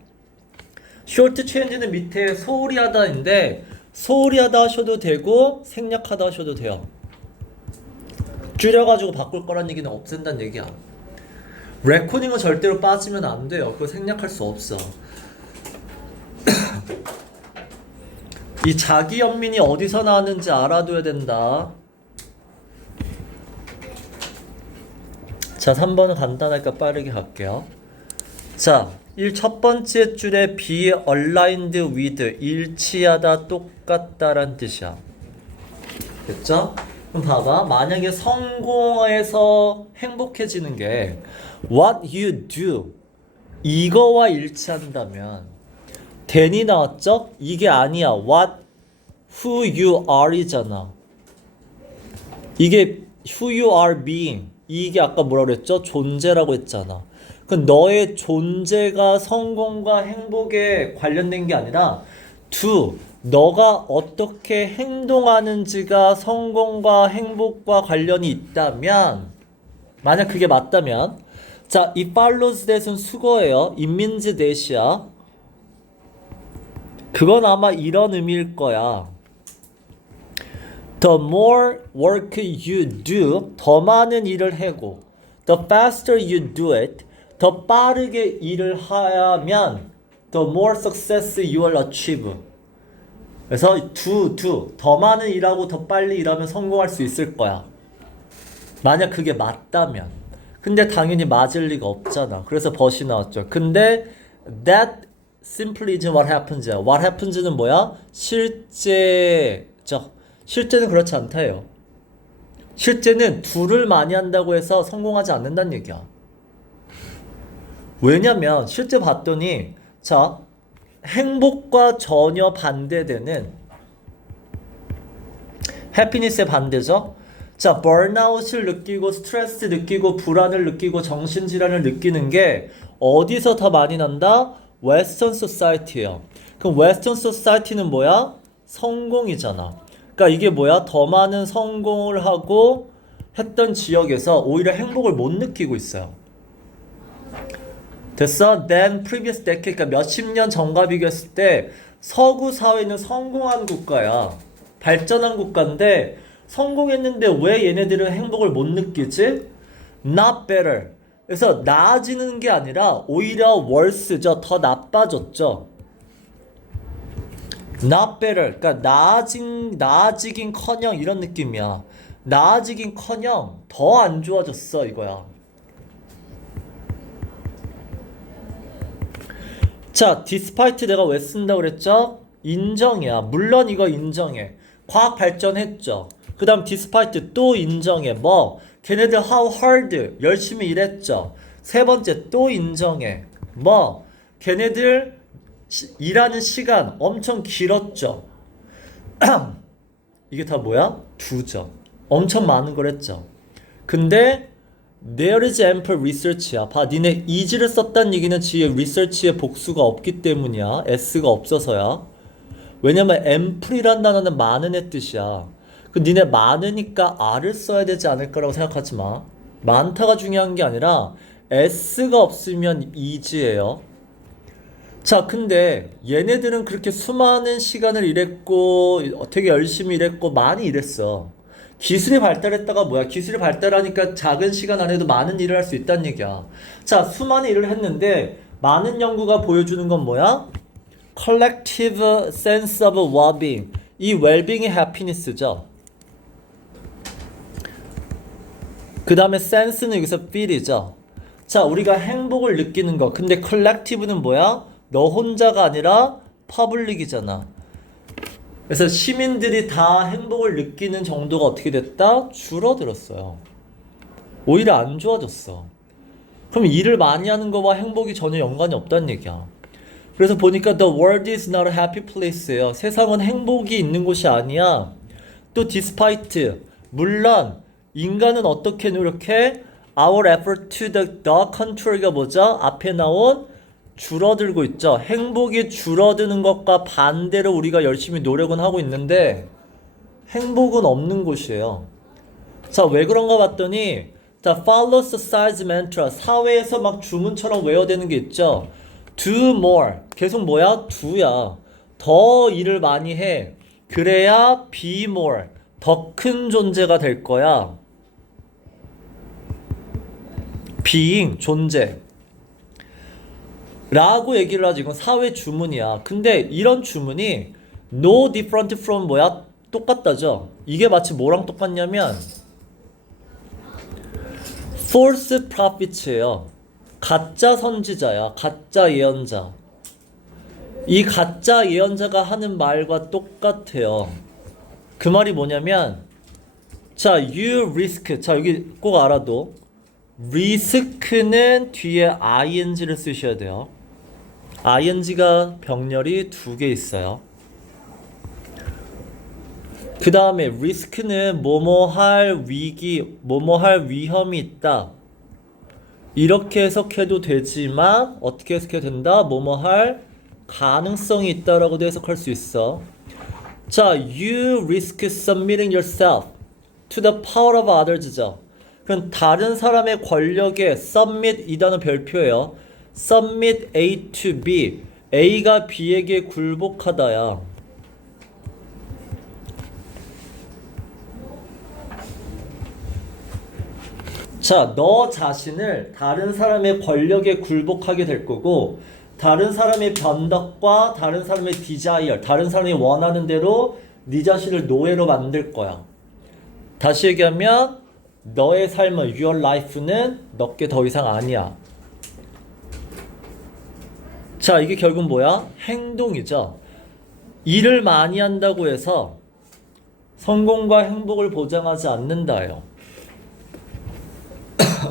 short change는 밑에 소홀히 하다인데 소홀히 하다 하셔도 되고 생략하다 하셔도 돼요. 줄여가지고 바꿀 거란 얘기는 없앤다는 얘기야. 레코닝은 절대로 빠지면 안 돼요. 그거 생략할 수 없어. 이 자기 연민이 어디서 나왔는지 알아둬야 된다. 자, 3번은 간단하니까 빠르게 갈게요. 자, 첫 번째 줄에 be aligned with, 일치하다, 똑같다란 뜻이야. 됐죠? 그럼 봐봐. 만약에 성공해서 행복해지는 게 what you do 이거와 일치한다면 then이 나왔죠? 이게 아니야. what who you are 이잖아. 이게 who you are being. 이게 아까 뭐라 그랬죠? 존재라고 했잖아. 그 너의 존재가 성공과 행복에 관련된 게 아니라 do 너가 어떻게 행동하는지가 성공과 행복과 관련이 있다면, 만약 그게 맞다면, 자, 이 follows that은 수거예요. it means that이야. 그건 아마 이런 의미일 거야. The more work you do, 더 많은 일을 해고, the faster you do it, 더 빠르게 일을 하면, the more success you will achieve. 그래서 더 많은 일하고 더 빨리 일하면 성공할 수 있을 거야. 만약 그게 맞다면. 근데 당연히 맞을 리가 없잖아. 그래서 벗이 나왔죠. 근데 that simply isn't what happens. What happens는 뭐야? 실제죠. 실제는 그렇지 않다예요. 실제는 둘을 많이 한다고 해서 성공하지 않는다는 얘기야. 왜냐면 실제 봤더니 자, 행복과 전혀 반대되는 해피니스의 반대죠. 자, 번아웃을 느끼고 스트레스 느끼고 불안을 느끼고 정신질환을 느끼는 게 어디서 더 많이 난다? 웨스턴 소사이티예요. 그럼 웨스턴 소사이티는 뭐야? 성공이잖아. 그러니까 이게 뭐야? 더 많은 성공을 하고 했던 지역에서 오히려 행복을 못 느끼고 있어요. 됐어? Then previous decade, 그러니까 몇십 년 전과 비교했을 때 서구 사회는 성공한 국가야. 발전한 국가인데 성공했는데 왜 얘네들은 행복을 못 느끼지? Not better. 그래서 나아지는 게 아니라 오히려 worse죠. 더 나빠졌죠. Not better. 그러니까 나아지긴커녕 이런 느낌이야. 나아지긴커녕 더 안 좋아졌어 이거야. 자, despite 내가 왜 쓴다고 그랬죠? 인정이야. 물론 이거 인정해. 과학 발전했죠. 그 다음 despite 또 인정해. 뭐? 걔네들 how hard 열심히 일했죠. 세 번째 또 인정해. 뭐? 걔네들 일하는 시간 엄청 길었죠. 이게 다 뭐야? 두죠. 엄청 많은 걸 했죠. 근데 There is ample research야. 봐, 니네 is를 썼다는 얘기는 뒤에 research의 복수가 없기 때문이야. s가 없어서야. 왜냐면 ample이란 단어는 많은의 뜻이야. 그 니네 많으니까 r을 써야 되지 않을 거라고 생각하지 마. 많다가 중요한 게 아니라 s가 없으면 is예요. 자, 근데 얘네들은 그렇게 수많은 시간을 일했고 되게 열심히 일했고 많이 일했어. 기술이 발달했다가 뭐야? 기술이 발달하니까 작은 시간 안에도 많은 일을 할 수 있다는 얘기야. 자, 수많은 일을 했는데 많은 연구가 보여주는 건 뭐야? Collective sense of well-being. 이 well-being이 happiness죠. 그 다음에 sense는 여기서 feel이죠. 자, 우리가 행복을 느끼는 거. 근데 collective는 뭐야? 너 혼자가 아니라 public이잖아. 그래서 시민들이 다 행복을 느끼는 정도가 어떻게 됐다? 줄어들었어요. 오히려 안 좋아졌어. 그럼 일을 많이 하는 거와 행복이 전혀 연관이 없다는 얘기야. 그래서 보니까 the world is not a happy place예요. 세상은 행복이 있는 곳이 아니야. 또 despite. 물론 인간은 어떻게 노력해? Our effort to the contrary가 뭐죠? 앞에 나온 줄어들고 있죠. 행복이 줄어드는 것과 반대로 우리가 열심히 노력은 하고 있는데 행복은 없는 곳이에요. 자, 왜 그런가 봤더니 자, follow society mantra. 사회에서 막 주문처럼 외워대는 게 있죠. Do more. 계속 뭐야? do야. 더 일을 많이 해. 그래야 be more. 더 큰 존재가 될 거야. being, 존재. 라고 얘기를 하지. 이건 사회 주문이야. 근데 이런 주문이 no different from 뭐야? 똑같다죠. 이게 마치 뭐랑 똑같냐면 false prophet예요. 가짜 선지자야. 가짜 예언자. 이 가짜 예언자가 하는 말과 똑같아요. 그 말이 뭐냐면 자, you risk. 자, 여기 꼭 알아도 risk는 뒤에 ing를 쓰셔야 돼요. ing가 병렬이 2개 있어요. 그 다음에 risk는 뭐뭐 할 위기, 뭐뭐 할 위험이 있다. 이렇게 해석해도 되지만 어떻게 해석해도 된다? 뭐뭐 할 가능성이 있다라고도 해석할 수 있어. 자, you risk submitting yourself to the power of others죠. 그럼 다른 사람의 권력에 submit 이 단어 별표예요. submit A to B. A가 B에게 굴복하다야. 자, 너 자신을 다른 사람의 권력에 굴복하게 될 거고 다른 사람의 변덕과 다른 사람의 desire, 다른 사람이 원하는 대로 네 자신을 노예로 만들 거야. 다시 얘기하면 너의 삶은 your life는 너께 더 이상 아니야. 자, 이게 결국 뭐야? 행동이죠. 일을 많이 한다고 해서 성공과 행복을 보장하지 않는다예요.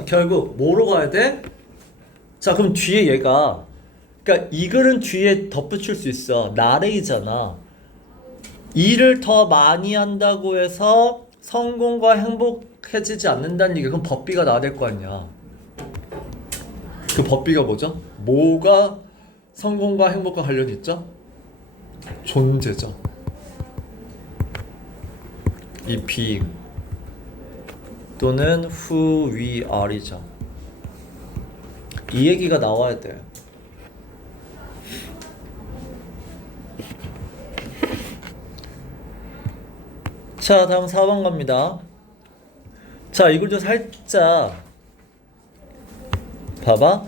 결국 뭐로 가야 돼? 자, 그럼 뒤에 얘가 그러니까 이 글은 뒤에 덧붙일 수 있어. 나레이잖아. 일을 더 많이 한다고 해서 성공과 행복해지지 않는다는 얘기. 그럼 법비가 나야 될 거 아니야. 그 법비가 뭐죠? 뭐가 성공과 행복과 관련이 있죠? 존재죠. 이 being 또는 who we are이죠. 이 얘기가 나와야 돼. 자, 다음 4번 갑니다. 자, 이걸 좀 살짝 봐봐.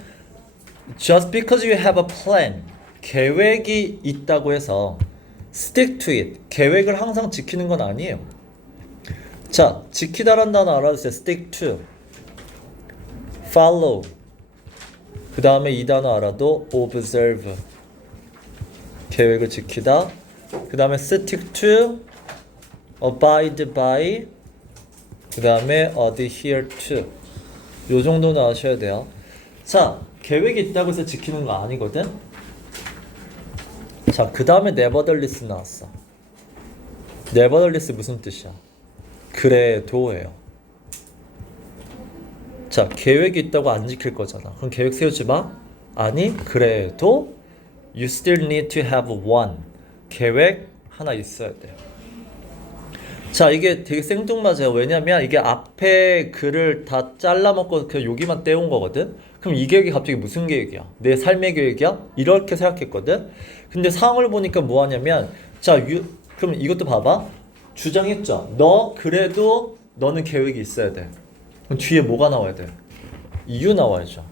Just because you have a plan, 계획이 있다고 해서 stick to it, 계획을 항상 지키는 건 아니에요. 자, 지키다란 단어 알아두세요. stick to, follow, 그 다음에 이 단어 알아도 observe, 계획을 지키다. 그 다음에 stick to, abide by, 그 다음에 adhere to. 요 정도는 아셔야 돼요. 자, 계획이 있다고 해서 지키는 거 아니거든. 자, 그 다음에 nevertheless 나왔어. nevertheless 무슨 뜻이야? 그래도예요. 자, 계획이 있다고 안 지킬 거잖아. 그럼 계획 세우지 마? 아니, 그래도 you still need to have one. 계획 하나 있어야 돼요. 자, 이게 되게 생뚱맞아요. 왜냐면 이게 앞에 글을 다 잘라먹고 그냥 여기만 떼온 거거든. 그럼 이 계획이 갑자기 무슨 계획이야? 내 삶의 계획이야? 이렇게 생각했거든. 근데 상황을 보니까 뭐 하냐면 자, 그럼 이것도 봐봐. 주장했죠. 너 그래도 너는 계획이 있어야 돼. 그럼 뒤에 뭐가 나와야 돼? 이유 나와야죠.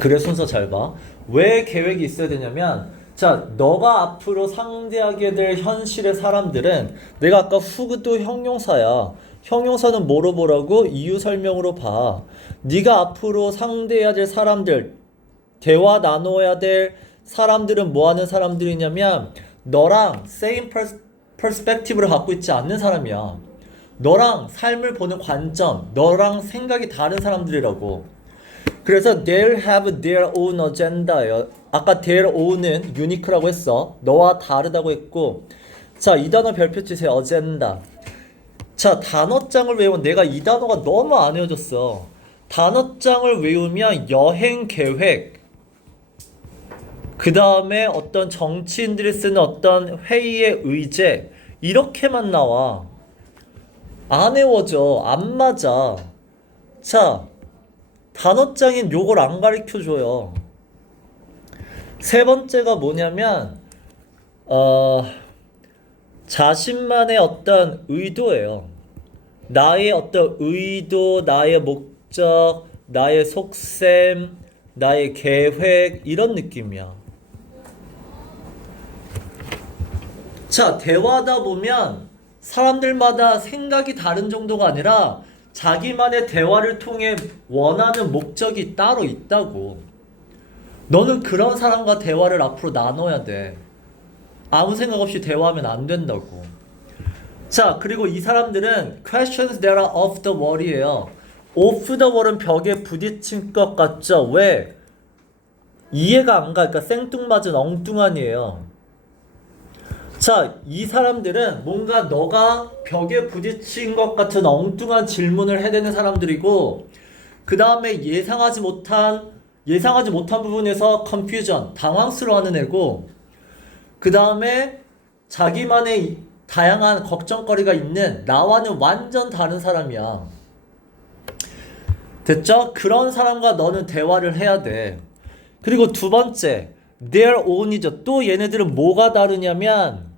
그래, 순서 잘 봐. 왜 계획이 있어야 되냐면 자, 너가 앞으로 상대하게 될 현실의 사람들은 내가 아까 후도 형용사야. 형용사는 뭐로 보라고? 이유 설명으로 봐. 네가 앞으로 상대해야 될 사람들, 대화 나눠야 될 사람들은 뭐 하는 사람들이냐면 너랑 same perspective를 갖고 있지 않는 사람이야. 너랑 삶을 보는 관점, 너랑 생각이 다른 사람들이라고. 그래서 they'll have their own agenda예요. 아까 their own은 unique라고 했어. 너와 다르다고 했고 자, 이 단어 별표 치세요. 어젠다. 자, 단어장을 외우면 내가 이 단어가 너무 안 외워졌어. 단어장을 외우면 여행 계획, 그 다음에 어떤 정치인들이 쓰는 어떤 회의의 의제, 이렇게만 나와. 안 외워져. 안 맞아. 자, 단어장인 요걸 안 가르쳐줘요. 세 번째가 뭐냐면, 자신만의 어떤 의도예요. 나의 어떤 의도, 나의 목적, 나의 속셈, 나의 계획, 이런 느낌이야. 자, 대화하다 보면 사람들마다 생각이 다른 정도가 아니라 자기만의 대화를 통해 원하는 목적이 따로 있다고. 너는 그런 사람과 대화를 앞으로 나눠야 돼. 아무 생각 없이 대화하면 안 된다고. 자, 그리고 이 사람들은 questions that are off the wall이에요. off the wall은 벽에 부딪힌 것 같죠? 왜? 이해가 안 가. 그러니까 생뚱맞은 엉뚱한이에요. 자, 이 사람들은 뭔가 너가 벽에 부딪힌 것 같은 엉뚱한 질문을 해대는 사람들이고, 그 다음에 예상하지 못한 부분에서 confusion, 당황스러워하는 애고, 그 다음에 자기만의 다양한 걱정거리가 있는 나와는 완전 다른 사람이야. 됐죠? 그런 사람과 너는 대화를 해야 돼. 그리고 두 번째, their own이죠. 또 얘네들은 뭐가 다르냐면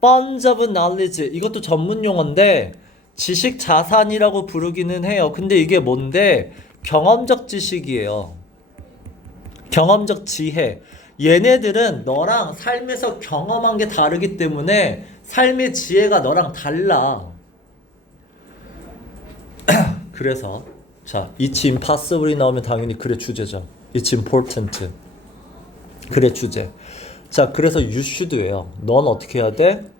bunch of knowledge, 이것도 전문 용어인데 지식 자산이라고 부르기는 해요. 근데 이게 뭔데? 경험적 지식이에요. 경험적 지혜. 얘네들은 너랑 삶에서 경험한 게 다르기 때문에 삶의 지혜가 너랑 달라. 그래서 자, it's impossible이 나오면 당연히 글의 주제죠. It's important. 글의 주제. 자, 그래서 you should예요. 넌 어떻게 해야 돼?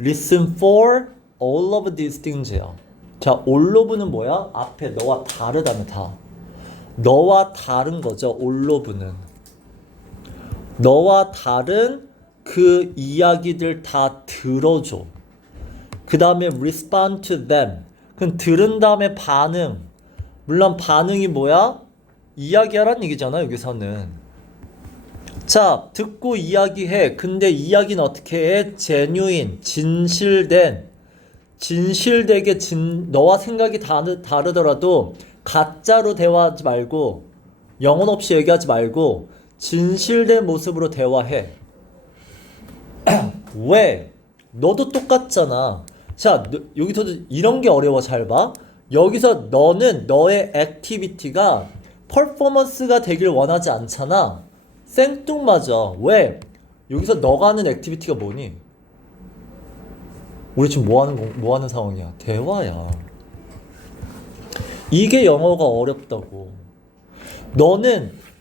Listen for all of these things예요. 자, all of는 뭐야? 앞에 너와 다르다면 다. 너와 다른 거죠. all of는. 너와 다른 그 이야기들 다 들어줘. 그 다음에 respond to them. 그럼 들은 다음에 반응. 물론 반응이 뭐야? 이야기하란 얘기잖아, 여기서는. 자, 듣고 이야기해. 근데 이야기는 어떻게 해? genuine, 진실되게 너와 생각이 다르더라도 가짜로 대화하지 말고, 영혼 없이 얘기하지 말고 진실된 모습으로 대화해. 왜? 너도 똑같잖아. 자, 여기서도 이런 게 어려워. 잘 봐. 여기서 너는 너의 액티비티가 퍼포먼스가 되길 원하지 않잖아. 생뚱맞아. 왜? 여기서 너가 하는 액티비티가 뭐니? 우리 지금 뭐 하는 상황이야? 대화야. 이게 영어가 어렵다고.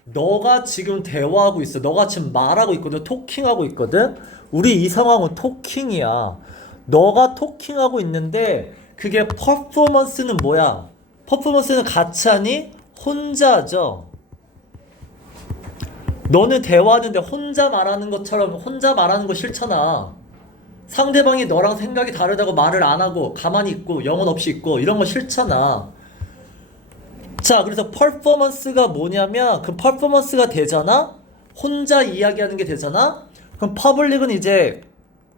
너가 지금 대화하고 있어. 너가 지금 말하고 있거든. 토킹하고 있거든. 우리 이 상황은 토킹이야. 너가 토킹하고 있는데 그게 퍼포먼스는 뭐야? 퍼포먼스는 같이 하니? 혼자 하죠. 너는 대화하는데 혼자 말하는 것처럼 혼자 말하는 거 싫잖아. 상대방이 너랑 생각이 다르다고 말을 안 하고 가만히 있고 영혼 없이 있고 이런 거 싫잖아. 자, 그래서 퍼포먼스가 뭐냐면 그 퍼포먼스가 되잖아? 혼자 이야기하는 게 되잖아? 그럼 퍼블릭은 이제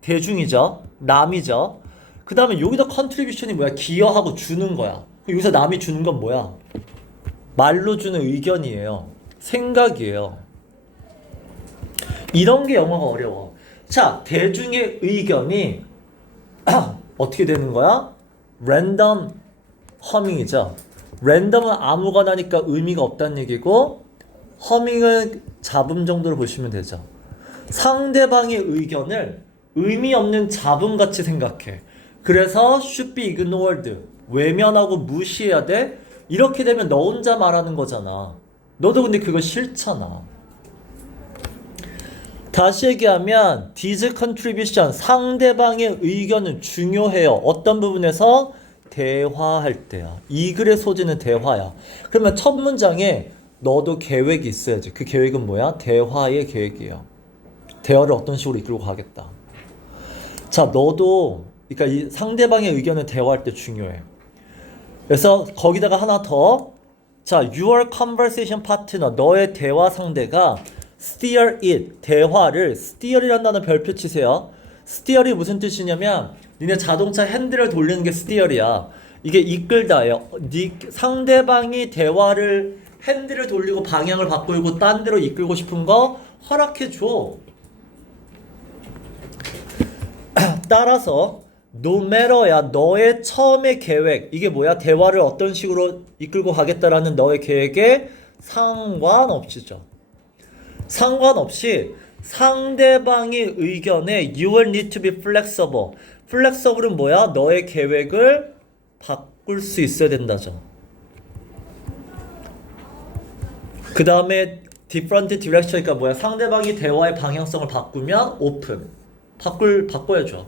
대중이죠. 남이죠. 그 다음에 여기다 컨트리뷰션이 뭐야? 기여하고 주는 거야. 여기서 남이 주는 건 뭐야? 말로 주는 의견이에요. 생각이에요. 이런 게 영어가 어려워. 자, 대중의 의견이 어떻게 되는 거야? 랜덤 허밍이죠. 랜덤은 아무거나니까 의미가 없다는 얘기고, 허밍은 잡음 정도로 보시면 되죠. 상대방의 의견을 의미 없는 잡음같이 생각해. 그래서 should be ignored. 외면하고 무시해야 돼? 이렇게 되면 너 혼자 말하는 거잖아. 너도 근데 그거 싫잖아. 다시 얘기하면 this contribution, 상대방의 의견은 중요해요. 어떤 부분에서? 대화할 때야. 이 글의 소재는 대화야. 그러면 첫 문장에 너도 계획이 있어야지. 그 계획은 뭐야? 대화의 계획이에요. 대화를 어떤 식으로 이끌고 가겠다. 자, 너도 그러니까 이 상대방의 의견을 대화할 때 중요해. 그래서 거기다가 하나 더. 자, your conversation partner, 너의 대화 상대가 steer it, 대화를 steer이라는 단어 별표 치세요. steer이 무슨 뜻이냐면 니네 자동차 핸들을 돌리는 게 steer이야. 이게 이끌다예요. 상대방이 대화를 핸들을 돌리고 방향을 바꾸고 딴 데로 이끌고 싶은 거 허락해 줘. 따라서 no matter야, 너의 처음의 계획, 이게 뭐야? 대화를 어떤 식으로 이끌고 가겠다라는 너의 계획에 상관없이죠. 상관없이 상대방의 의견에 you will need to be flexible. flexible은 뭐야? 너의 계획을 바꿀 수 있어야 된다죠. 그 다음에 different direction이니까 뭐야? 상대방이 대화의 방향성을 바꾸면 open. 바꿔야죠.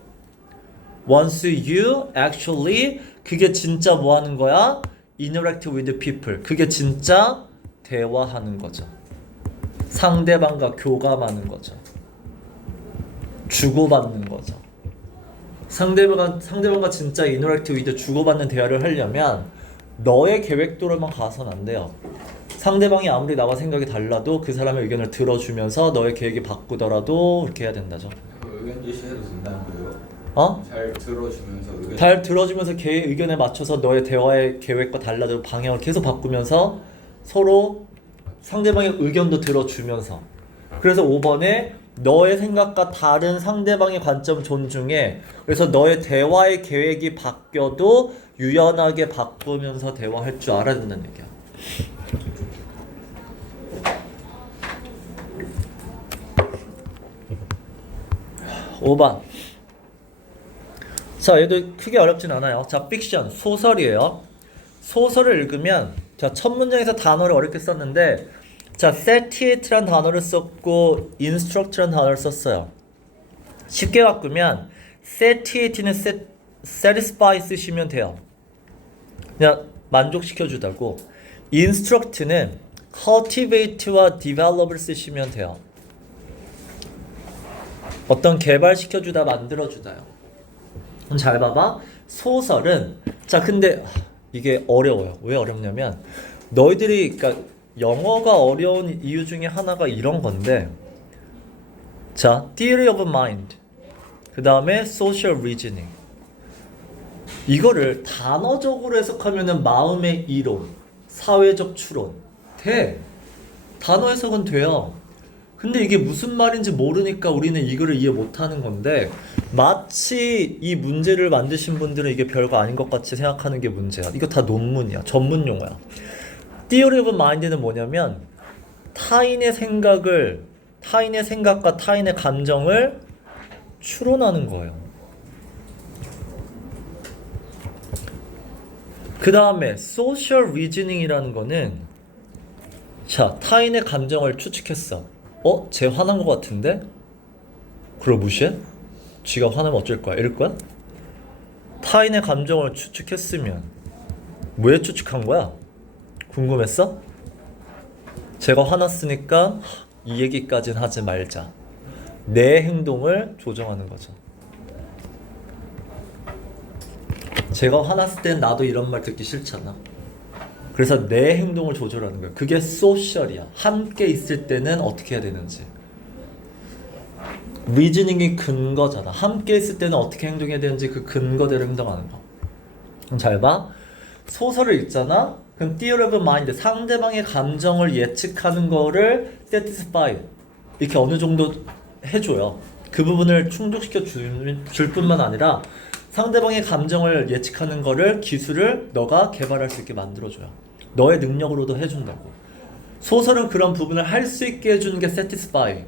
Once you actually, 그게 진짜 뭐 하는 거야? Interact with people. 그게 진짜 대화하는 거죠. 상대방과 교감하는 거죠. 주고받는 거죠. 상대방과 진짜 interact with 주고받는 대화를 하려면 너의 계획대로만 가서는 안 돼요. 상대방이 아무리 나와 생각이 달라도 그 사람의 의견을 들어주면서 너의 계획이 바꾸더라도 이렇게 해야 된다죠. 의견 제시해도 된다는 거예요? 잘 들어주면서 걔의 의견에 맞춰서 너의 대화의 계획과 달라도 방향을 계속 바꾸면서 서로 상대방의 의견도 들어주면서. 그래서 5번에 너의 생각과 다른 상대방의 관점을 존중해. 그래서 너의 대화의 계획이 바뀌어도 유연하게 바꾸면서 대화할 줄 알아야 된다는 얘기야. 5번. 자, 얘도 크게 어렵진 않아요. 자, 픽션, 소설이에요. 소설을 읽으면, 자, 첫 문장에서 단어를 어렵게 썼는데, 자, satiate란 단어를 썼고, instruct란 단어를 썼어요. 쉽게 바꾸면, satiate는 satisfy 쓰시면 돼요. 그냥 만족시켜주다고. instruct는 cultivate와 develop을 쓰시면 돼요. 어떤 개발시켜주다, 만들어주다요. 그럼 잘 봐봐. 소설은, 자, 근데 이게 어려워요. 왜 어렵냐면 너희들이, 그러니까 영어가 어려운 이유 중에 하나가 이런 건데, 자, theory of mind, 그 다음에 social reasoning, 이거를 단어적으로 해석하면은 마음의 이론, 사회적 추론 돼. 단어 해석은 돼요. 근데 이게 무슨 말인지 모르니까 우리는 이거를 이해 못하는 건데, 마치 이 문제를 만드신 분들은 이게 별거 아닌 것 같이 생각하는 게 문제야. 이거 다 논문이야. 전문 용어야. Theory of Mind는 뭐냐면 타인의 생각과 타인의 감정을 추론하는 거예요. 그 다음에 Social Reasoning이라는 거는, 자, 타인의 감정을 추측했어. 쟤 화난 것 같은데? 그걸 무시해? 쥐가 화나면 어쩔 거야? 이럴 거야? 타인의 감정을 추측했으면 왜 추측한 거야? 궁금했어? 제가 화났으니까 이 얘기까지는 하지 말자. 내 행동을 조정하는 거죠. 제가 화났을 땐 나도 이런 말 듣기 싫잖아. 그래서 내 행동을 조절하는 거야. 그게 소셜이야. 함께 있을 때는 어떻게 해야 되는지. 리즈닝이 근거잖아. 함께 있을 때는 어떻게 행동해야 되는지 그 근거대로 행동하는 거. 그럼 잘 봐. 소설을 읽잖아. 그럼 theory of mind, 상대방의 감정을 예측하는 거를 satisfy, 이렇게 어느 정도 해줘요. 그 부분을 충족시켜 줄 뿐만 아니라 상대방의 감정을 예측하는 거를, 기술을 너가 개발할 수 있게 만들어줘요. 너의 능력으로도 해준다고. 소설은 그런 부분을 할 수 있게 해주는 게 satisfy.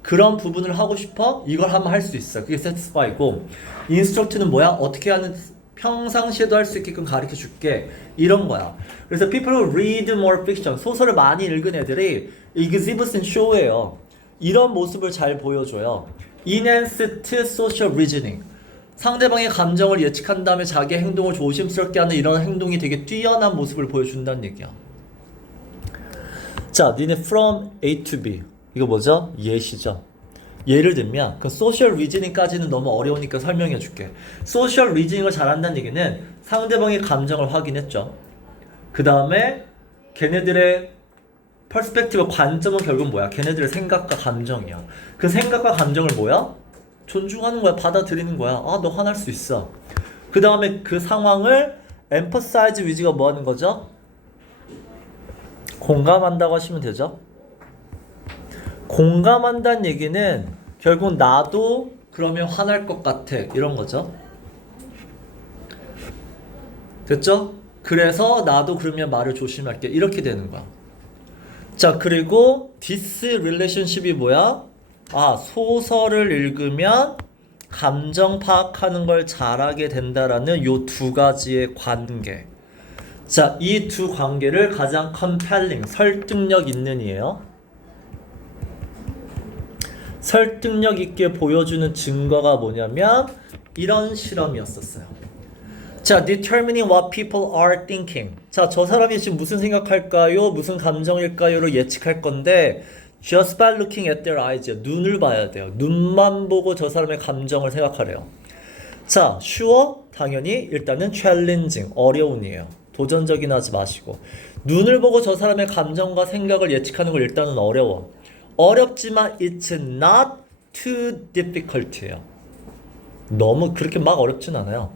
그런 부분을 하고 싶어? 이걸 하면 할 수 있어. 그게 satisfy고, instruct는 뭐야? 어떻게 하는, 평상시에도 할 수 있게끔 가르쳐 줄게. 이런 거야. 그래서 people who read more fiction, 소설을 많이 읽은 애들이 exhibits and show예요. 이런 모습을 잘 보여줘요. enhanced social reasoning, 상대방의 감정을 예측한 다음에 자기의 행동을 조심스럽게 하는 이런 행동이 되게 뛰어난 모습을 보여준다는 얘기야. 자, 니네 from A to B, 이거 뭐죠? 예시죠. 예를 들면 그 소셜 리즈닝까지는 너무 어려우니까 설명해 줄게. 소셜 리즈닝을 잘한다는 얘기는 상대방의 감정을 확인했죠. 그 다음에 걔네들의 퍼스펙티브 관점은 결국 뭐야? 걔네들의 생각과 감정이야. 그 생각과 감정을 뭐야? 존중하는 거야. 받아들이는 거야. 아, 너 화날 수 있어. 그 다음에 그 상황을 emphasize with가 뭐 하는 거죠? 공감한다고 하시면 되죠. 공감한다는 얘기는 결국 나도 그러면 화날 것 같아. 이런 거죠. 됐죠? 그래서 나도 그러면 말을 조심할게. 이렇게 되는 거야. 자, 그리고 this relationship이 뭐야? 아, 소설을 읽으면 감정 파악하는 걸 잘하게 된다라는 요 두 가지의 관계. 자, 이 두 관계를 가장 compelling, 설득력 있는 이에요. 설득력 있게 보여주는 증거가 뭐냐면 이런 실험이었었어요. 자, determining what people are thinking. 자, 저 사람이 지금 무슨 생각할까요? 무슨 감정일까요?를 예측할 건데 just by looking at their eyes. 눈을 봐야 돼요. 눈만 보고 저 사람의 감정을 생각하래요. 자, sure? 당연히 일단은 challenging, 어려운이에요. 도전적인 하지 마시고. 눈을 보고 저 사람의 감정과 생각을 예측하는 걸 일단은 어려워. 어렵지만 it's not too difficult예요. 너무 그렇게 막 어렵진 않아요.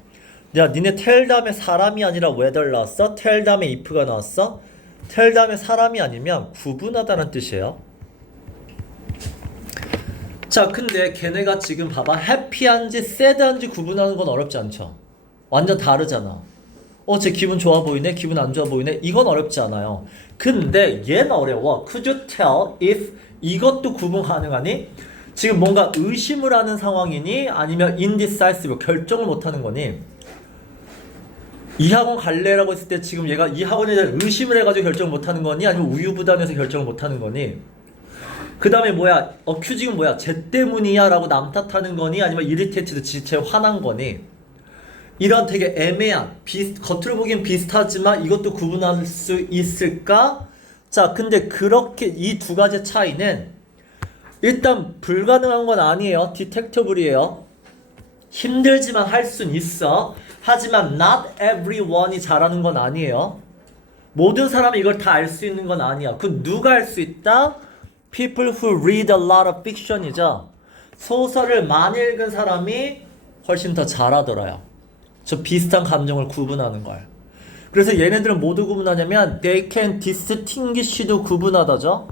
야, 니네 tell 다음에 사람이 아니라 whether 나왔어? tell 다음에 if가 나왔어? tell 다음에 사람이 아니면 구분하다는 뜻이에요. 자, 근데 걔네가 지금 봐봐. 해피한지 새드한지 구분하는 건 어렵지 않죠. 완전 다르잖아. 쟤 기분 좋아 보이네? 기분 안 좋아 보이네? 이건 어렵지 않아요. 근데 얘는 어려워. Could you tell if 이것도 구분 가능하니? 지금 뭔가 의심을 하는 상황이니? 아니면 indecisive, 결정을 못하는 거니? 이 학원 갈래라고 했을 때 지금 얘가 이 학원에 대한 의심을 해가지고 결정을 못하는 거니? 아니면 우유부단해서 결정을 못하는 거니? 그 다음에 뭐야? 어큐징은 뭐야? 쟤 때문이야? 라고 남 탓하는 거니? 아니면 irritated, 쟤 화난 거니? 이런 되게 애매한, 겉으로 보기엔 비슷하지만 이것도 구분할 수 있을까? 자, 근데 그렇게 이 두 가지 차이는 일단 불가능한 건 아니에요. 디텍터블이에요. 힘들지만 할 순 있어. 하지만 not everyone이 잘하는 건 아니에요. 모든 사람이 이걸 다 알 수 있는 건 아니야. 그 누가 알 수 있다? People who read a lot of fiction이죠. 소설을 많이 읽은 사람이 훨씬 더 잘하더라요. 저 비슷한 감정을 구분하는 걸. 그래서 얘네들은 뭐도 구분하냐면 they can distinguish도 구분하다죠.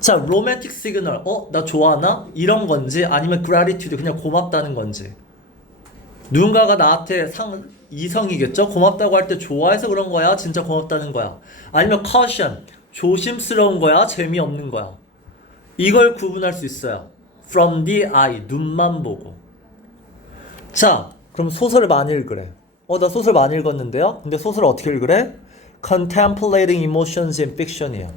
자, romantic signal. 나 좋아하나? 이런 건지 아니면 gratitude, 그냥 고맙다는 건지. 누군가가 나한테 이성이겠죠? 고맙다고 할 때 좋아해서 그런 거야? 진짜 고맙다는 거야? 아니면 caution, 조심스러운 거야? 재미없는 거야? 이걸 구분할 수 있어요. From the eye, 눈만 보고. 자, 그럼 소설을 많이 읽으래. 나 소설 많이 읽었는데요? 근데 소설을 어떻게 읽으래? Contemplating emotions in fiction이에요.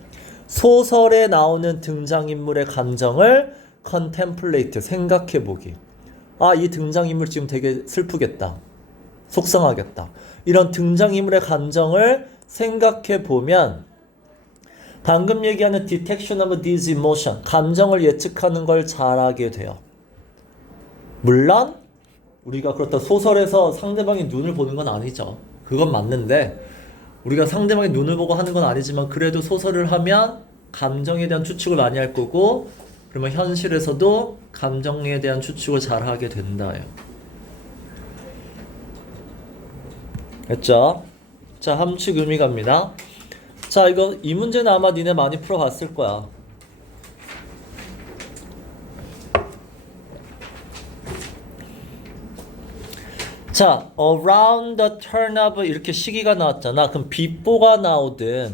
소설에 나오는 등장인물의 감정을 contemplate, 생각해보기. 아, 이 등장인물 지금 되게 슬프겠다. 속상하겠다. 이런 등장인물의 감정을 생각해보면 방금 얘기하는 detection of these emotion, 감정을 예측하는 걸 잘하게 돼요. 물론 우리가 그렇다 소설에서 상대방의 눈을 보는 건 아니죠. 그건 맞는데 우리가 상대방의 눈을 보고 하는 건 아니지만 그래도 소설을 하면 감정에 대한 추측을 많이 할 거고 그러면 현실에서도 감정에 대한 추측을 잘 하게 된다요. 됐죠? 자, 함축 의미 갑니다. 자, 이 문제는 아마 니네 많이 풀어봤을 거야. 자, around the turn of 이렇게 시기가 나왔잖아. 그럼 before가 나오든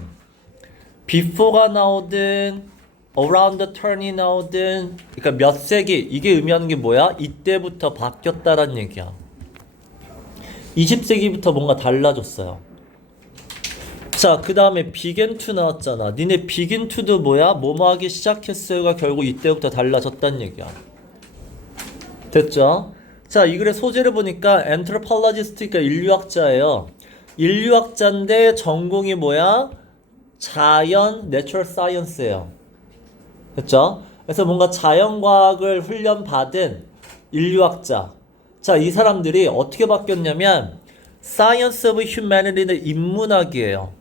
around the turn이 나오든, 그러니까 몇 세기, 이게 의미하는 게 뭐야? 이때부터 바뀌었다란 얘기야. 20세기부터 뭔가 달라졌어요. 자, 그 다음에 begin to 나왔잖아. 니네 begin to도 뭐야? 뭐뭐 하기 시작했어요가 결국 이때부터 달라졌다는 얘기야. 됐죠? 자, 이 글의 소재를 보니까 anthropologist니까 인류학자예요. 인류학자인데 전공이 뭐야? 자연, natural science예요. 됐죠? 그래서 뭔가 자연과학을 훈련받은 인류학자. 자, 이 사람들이 어떻게 바뀌었냐면 Science of Humanity는 인문학이에요.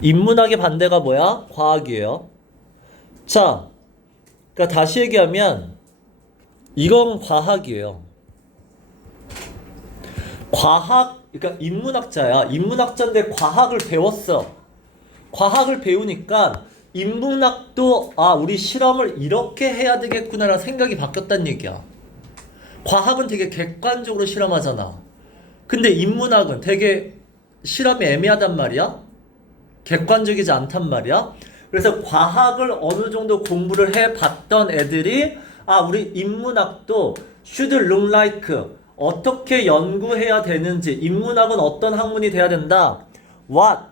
인문학의 반대가 뭐야? 과학이에요. 자, 그러니까 다시 얘기하면 이건 과학이에요. 과학, 그러니까 인문학자야. 인문학자인데 과학을 배웠어. 과학을 배우니까 인문학도 우리 실험을 이렇게 해야 되겠구나라는 생각이 바뀌었다는 얘기야. 과학은 되게 객관적으로 실험하잖아. 근데 인문학은 되게 실험이 애매하단 말이야. 객관적이지 않단 말이야. 그래서 과학을 어느 정도 공부를 해봤던 애들이 우리 인문학도 should look like 어떻게 연구해야 되는지, 인문학은 어떤 학문이 돼야 된다. What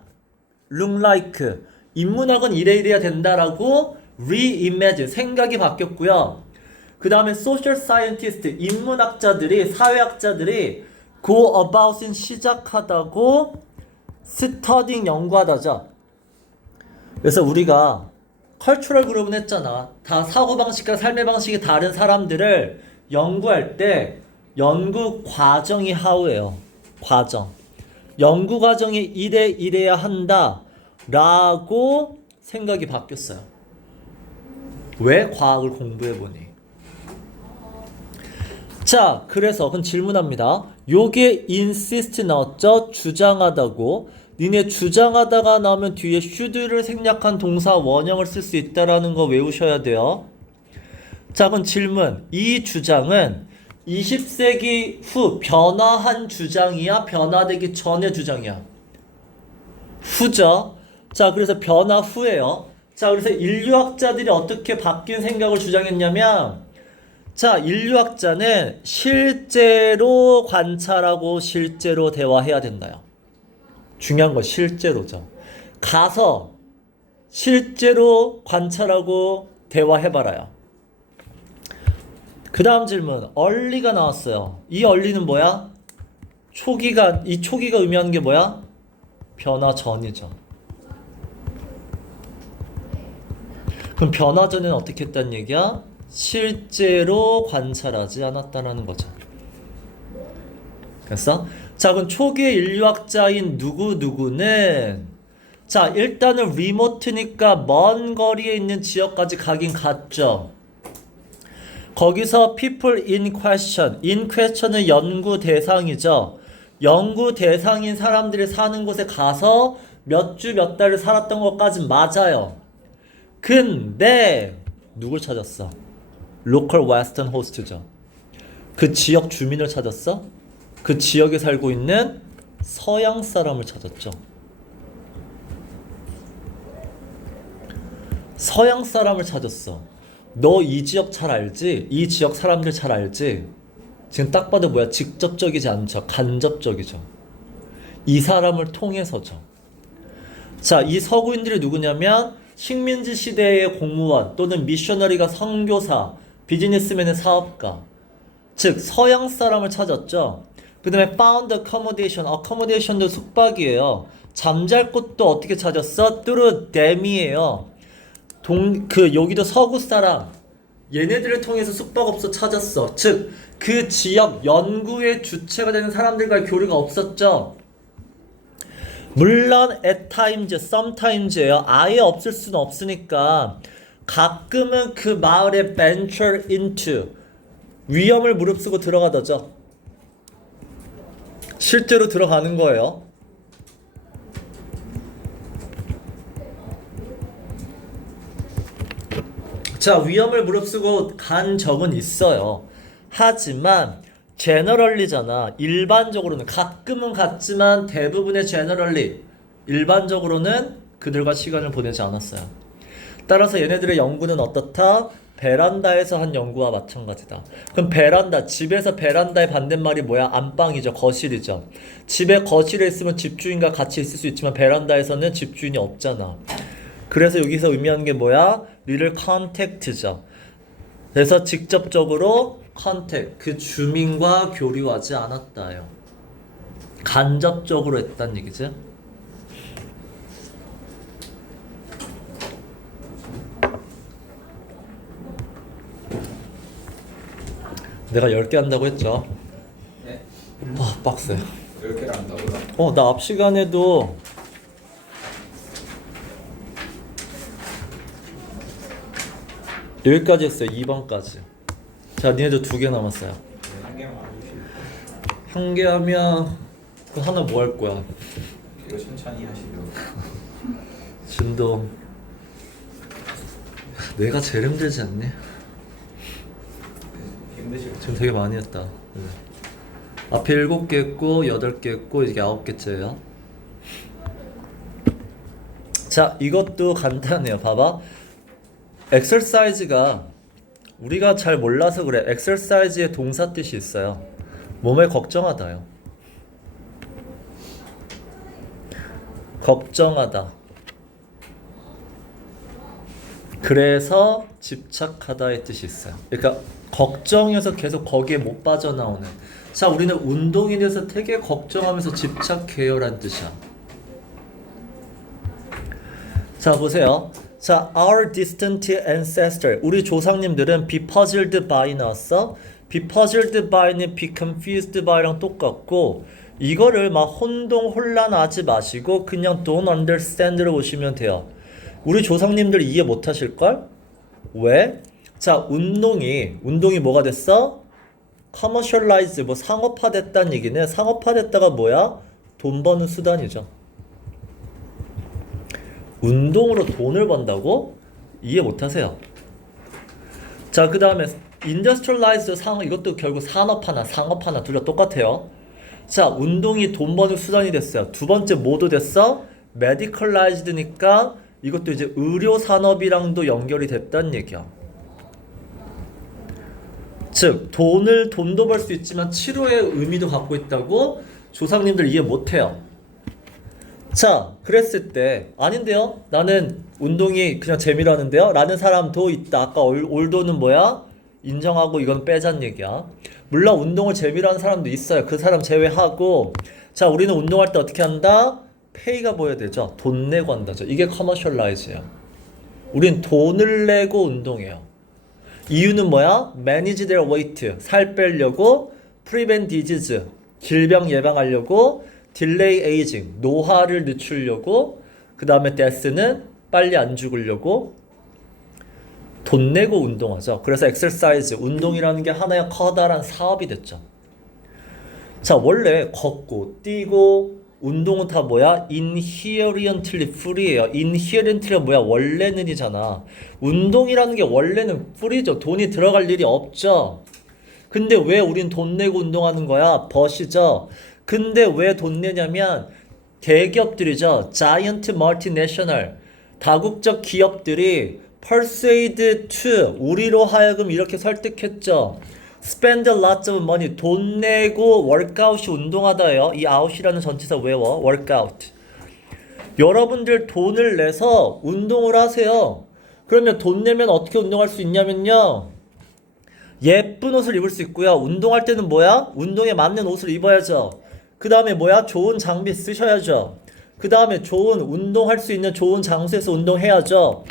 look like 인문학은 이래야 된다라고 reimagine 생각이 바뀌었고요. 그 다음에 social scientist 인문학자들이, 사회학자들이 go about인 시작하다고 studying 연구하다죠. 그래서 우리가 cultural 그룹은 했잖아. 다 사고방식과 삶의 방식이 다른 사람들을 연구할 때 연구 과정이 하우예요. 과정. 연구 과정이 이래야 한다 라고 생각이 바뀌었어요. 왜? 과학을 공부해보니. 자, 그래서 그럼 질문합니다. 요게 insist 나왔죠? 주장하다고. 니네 주장하다가 나오면 뒤에 should를 생략한 동사 원형을 쓸 수 있다라는 거 외우셔야 돼요. 자, 그럼 질문. 이 주장은 20세기 후 변화한 주장이야? 변화되기 전의 주장이야? 후죠. 자, 그래서 변화 후예요. 자, 그래서 인류학자들이 어떻게 바뀐 생각을 주장했냐면, 자, 인류학자는 실제로 관찰하고 실제로 대화해야 된다요. 중요한 건 실제로죠. 가서 실제로 관찰하고 대화해봐라요. 그 다음 질문. early가 나왔어요. 이 early는 뭐야? 이 초기가 의미하는 게 뭐야? 변화 전이죠. 그럼 변화 전에는 어떻게 했다는 얘기야? 실제로 관찰하지 않았다는 거죠. 그래서 자, 그럼 초기의 인류학자인 누구는 자, 일단은 리모트니까 먼 거리에 있는 지역까지 가긴 갔죠. 거기서 people in question은 연구 대상이죠. 연구 대상인 사람들이 사는 곳에 가서 몇 주 몇 달을 살았던 것까진 맞아요. 근데 누굴 찾았어? local western host죠. 그 지역 주민을 찾았어? 그 지역에 살고 있는 서양 사람을 찾았죠. 서양 사람을 찾았어. 너 이 지역 잘 알지? 이 지역 사람들 잘 알지? 지금 딱 봐도 뭐야? 직접적이지 않죠. 간접적이죠. 이 사람을 통해서죠. 자, 이 서구인들이 누구냐면 식민지 시대의 공무원 또는 미셔너리가 선교사, 비즈니스맨의 사업가, 즉 서양 사람을 찾았죠. 그 다음에 found accommodation도 숙박이에요. 잠잘 곳도 어떻게 찾았어? through them이에요. 여기도 서구 사람, 얘네들을 통해서 숙박업소 찾았어. 즉, 그 지역 연구의 주체가 되는 사람들과의 교류가 없었죠. 물론 at times, sometimes예요. 아예 없을 수는 없으니까 가끔은 그 마을에 venture into 위험을 무릅쓰고 들어가다죠. 실제로 들어가는 거예요. 자, 위험을 무릅쓰고 간 적은 있어요. 하지만 제너럴리잖아. 일반적으로는 가끔은 갔지만 대부분의 일반적으로는 그들과 시간을 보내지 않았어요. 따라서 얘네들의 연구는 어떻다? 베란다에서 한 연구와 마찬가지다. 그럼 집에서 베란다의 반대말이 뭐야? 안방이죠. 거실이죠. 집에 거실에 있으면 집주인과 같이 있을 수 있지만 베란다에서는 집주인이 없잖아. 그래서 여기서 의미하는 게 뭐야? 리를 컨택트죠. 그래서 직접적으로 그 주민과 교류하지 않았다요. 간접적으로 했단 얘기죠. 내가 10개 한다고 했죠. 네? 빡세. 10개를 한다고요? 나 앞 시간에도 여기까지 했어요. 2번까지. 자, 니네들 2개 남았어요. 네, 한 개만 해주시고. 한 개 하면 그 하나 뭐 할 거야? 이거 천천히 하시려고. 진동. 내가 제일 힘들지 않니? 네, 힘드실 지금 되게 많이 했다. 네. 앞에 7개 했고 8개 했고 이게 9개째예요. 자, 이것도 간단해요. 봐봐. 엑서사이즈가 우리가 잘 몰라서 그래. 엑서사이즈의 동사 뜻이 있어요. 몸에 걱정하다요. 걱정하다. 그래서 집착하다의 뜻이 있어요. 그러니까 걱정해서 계속 거기에 못 빠져나오는. 자, 우리는 운동에 대해서 되게 걱정하면서 집착해요라는 뜻이야. 자, 보세요. 자, our distant ancestor. 우리 조상님들은 be puzzled by 나왔어. be puzzled by는 be confused by랑 똑같고, 이거를 막 혼돈하지 마시고 그냥 don't understand를 보시면 돼요. 우리 조상님들 이해 못 하실걸? 왜? 자, 운동이 뭐가 됐어? commercialize, 뭐 상업화됐다는 얘기는, 상업화됐다가 뭐야? 돈 버는 수단이죠. 운동으로 돈을 번다고? 이해 못 하세요. 자, 그 다음에 industrialized 이것도 결국 산업화나 상업화나 둘 다 똑같아요. 자, 운동이 돈 버는 수단이 됐어요. 두 번째 뭐도 됐어? medicalized니까 이것도 이제 의료 산업이랑도 연결이 됐다는 얘기야. 즉, 돈도 벌 수 있지만 치료의 의미도 갖고 있다고 조상님들 이해 못 해요. 자, 그랬을 때 아닌데요? 나는 운동이 그냥 재미로 하는데요? 라는 사람도 있다. 아까 올도는 뭐야? 인정하고 이건 빼자는 얘기야. 물론 운동을 재미로 하는 사람도 있어요. 그 사람 제외하고. 자, 우리는 운동할 때 어떻게 한다? 페이가 보여야 되죠. 돈 내고 한다죠. 이게 커머셜라이즈예요. 우린 돈을 내고 운동해요. 이유는 뭐야? manage their weight, 살 빼려고, prevent disease, 질병 예방하려고, delay aging, 노화를 늦추려고, 그 다음에 death는 빨리 안 죽으려고. 돈 내고 운동하죠. 그래서 exercise, 운동이라는 게 하나의 커다란 사업이 됐죠. 자, 원래 걷고 뛰고 운동은 다 뭐야? inherently free예요. inherently가 뭐야? 원래는이잖아. 운동이라는 게 원래는 free죠. 돈이 들어갈 일이 없죠. 근데 왜 우린 돈 내고 운동하는 거야? 벗이죠. 근데 왜 돈 내냐면 대기업들이죠. giant multinational, 다국적 기업들이 persuade to, 우리로 하여금 이렇게 설득했죠. spend lots of money, 돈 내고 workout이 운동하다예요. 이 out이라는 전치사 외워. workout. 여러분들 돈을 내서 운동을 하세요. 그러면 돈 내면 어떻게 운동할 수 있냐면요, 예쁜 옷을 입을 수 있고요. 운동할 때는 뭐야? 운동에 맞는 옷을 입어야죠. 그 다음에 뭐야? 좋은 장비 쓰셔야죠. 그 다음에 좋은 운동할 수 있는 좋은 장소에서 운동해야죠.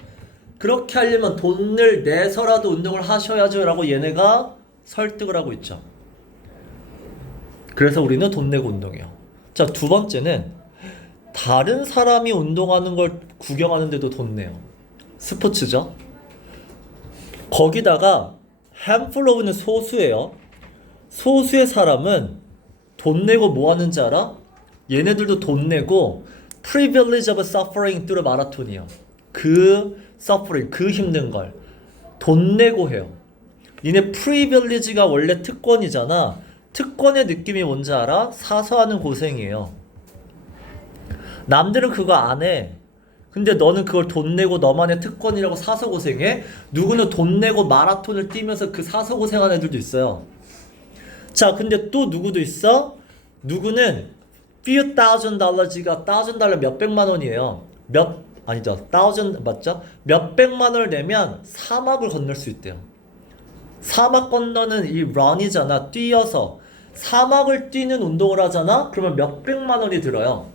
그렇게 하려면 돈을 내서라도 운동을 하셔야죠 라고 얘네가 설득을 하고 있죠. 그래서 우리는 돈 내고 운동해요. 자, 두 번째는 다른 사람이 운동하는 걸 구경하는데도 돈 내요. 스포츠죠. 거기다가 handful of는 소수예요. 소수의 사람은 돈 내고 뭐 하는지 알아? 얘네들도 돈 내고 privilege of suffering through 마라톤이요. 그 suffering, 그 힘든 걸 돈 내고 해요. 니네 privilege가 원래 특권이잖아. 특권의 느낌이 뭔지 알아? 사서 하는 고생이에요. 남들은 그거 안 해. 근데 너는 그걸 돈 내고 너만의 특권이라고 사서 고생해? 누구는 돈 내고 마라톤을 뛰면서 그 사서 고생하는 애들도 있어요. 자, 근데 또 누구도 있어? 누구는 few thousand dollars가 thousand dollar 몇백만 원이에요. 아니죠. thousand 맞죠? 몇백만 원을 내면 사막을 건널 수 있대요. 사막 건너는 이 run이잖아. 뛰어서 사막을 뛰는 운동을 하잖아. 그러면 몇백만 원이 들어요.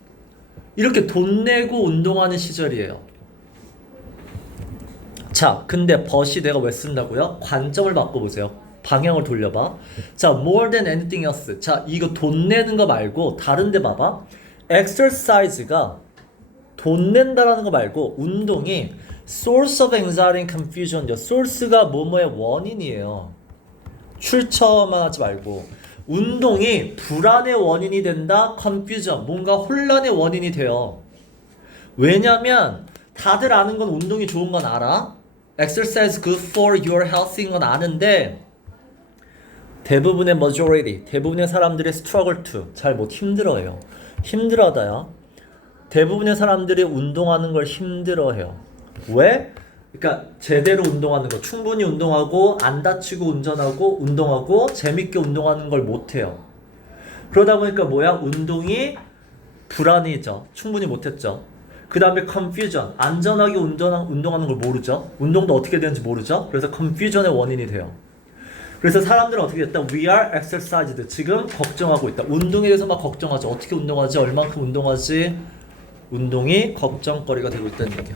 이렇게 돈 내고 운동하는 시절이에요. 자, 근데 벗이 내가 왜 쓴다고요? 관점을 바꿔보세요. 방향을 돌려봐. 자, more than anything else. 자, 이거 돈 내는 거 말고 다른 데 봐봐. exercise가 돈 낸다라는 거 말고 운동이 source of anxiety and confusion이요. source가 뭐뭐의 원인이에요. 출처만 하지 말고 운동이 불안의 원인이 된다. confusion 뭔가 혼란의 원인이 돼요. 왜냐면 다들 아는 건 운동이 좋은 건 알아. exercise good for your health인 건 아는데 대부분의 majority 대부분의 사람들이 struggle to 잘 못 힘들어해요. 힘들어하다야. 대부분의 사람들이 운동하는 걸 힘들어해요. 왜? 그러니까 제대로 운동하는 거 충분히 운동하고 안 다치고 운전하고 운동하고 재밌게 운동하는 걸 못해요. 그러다 보니까 뭐야? 운동이 불안해져. 충분히 못했죠. 그 다음에 confusion 안전하게 운동하는 걸 모르죠. 운동도 어떻게 되는지 모르죠. 그래서 confusion의 원인이 돼요. 그래서 사람들은 어떻게 됐다? We are exercised. 지금 걱정하고 있다. 운동에 대해서 막 걱정하죠. 어떻게 운동하지? 얼만큼 운동하지? 운동이 걱정거리가 되고 있다는 얘기야.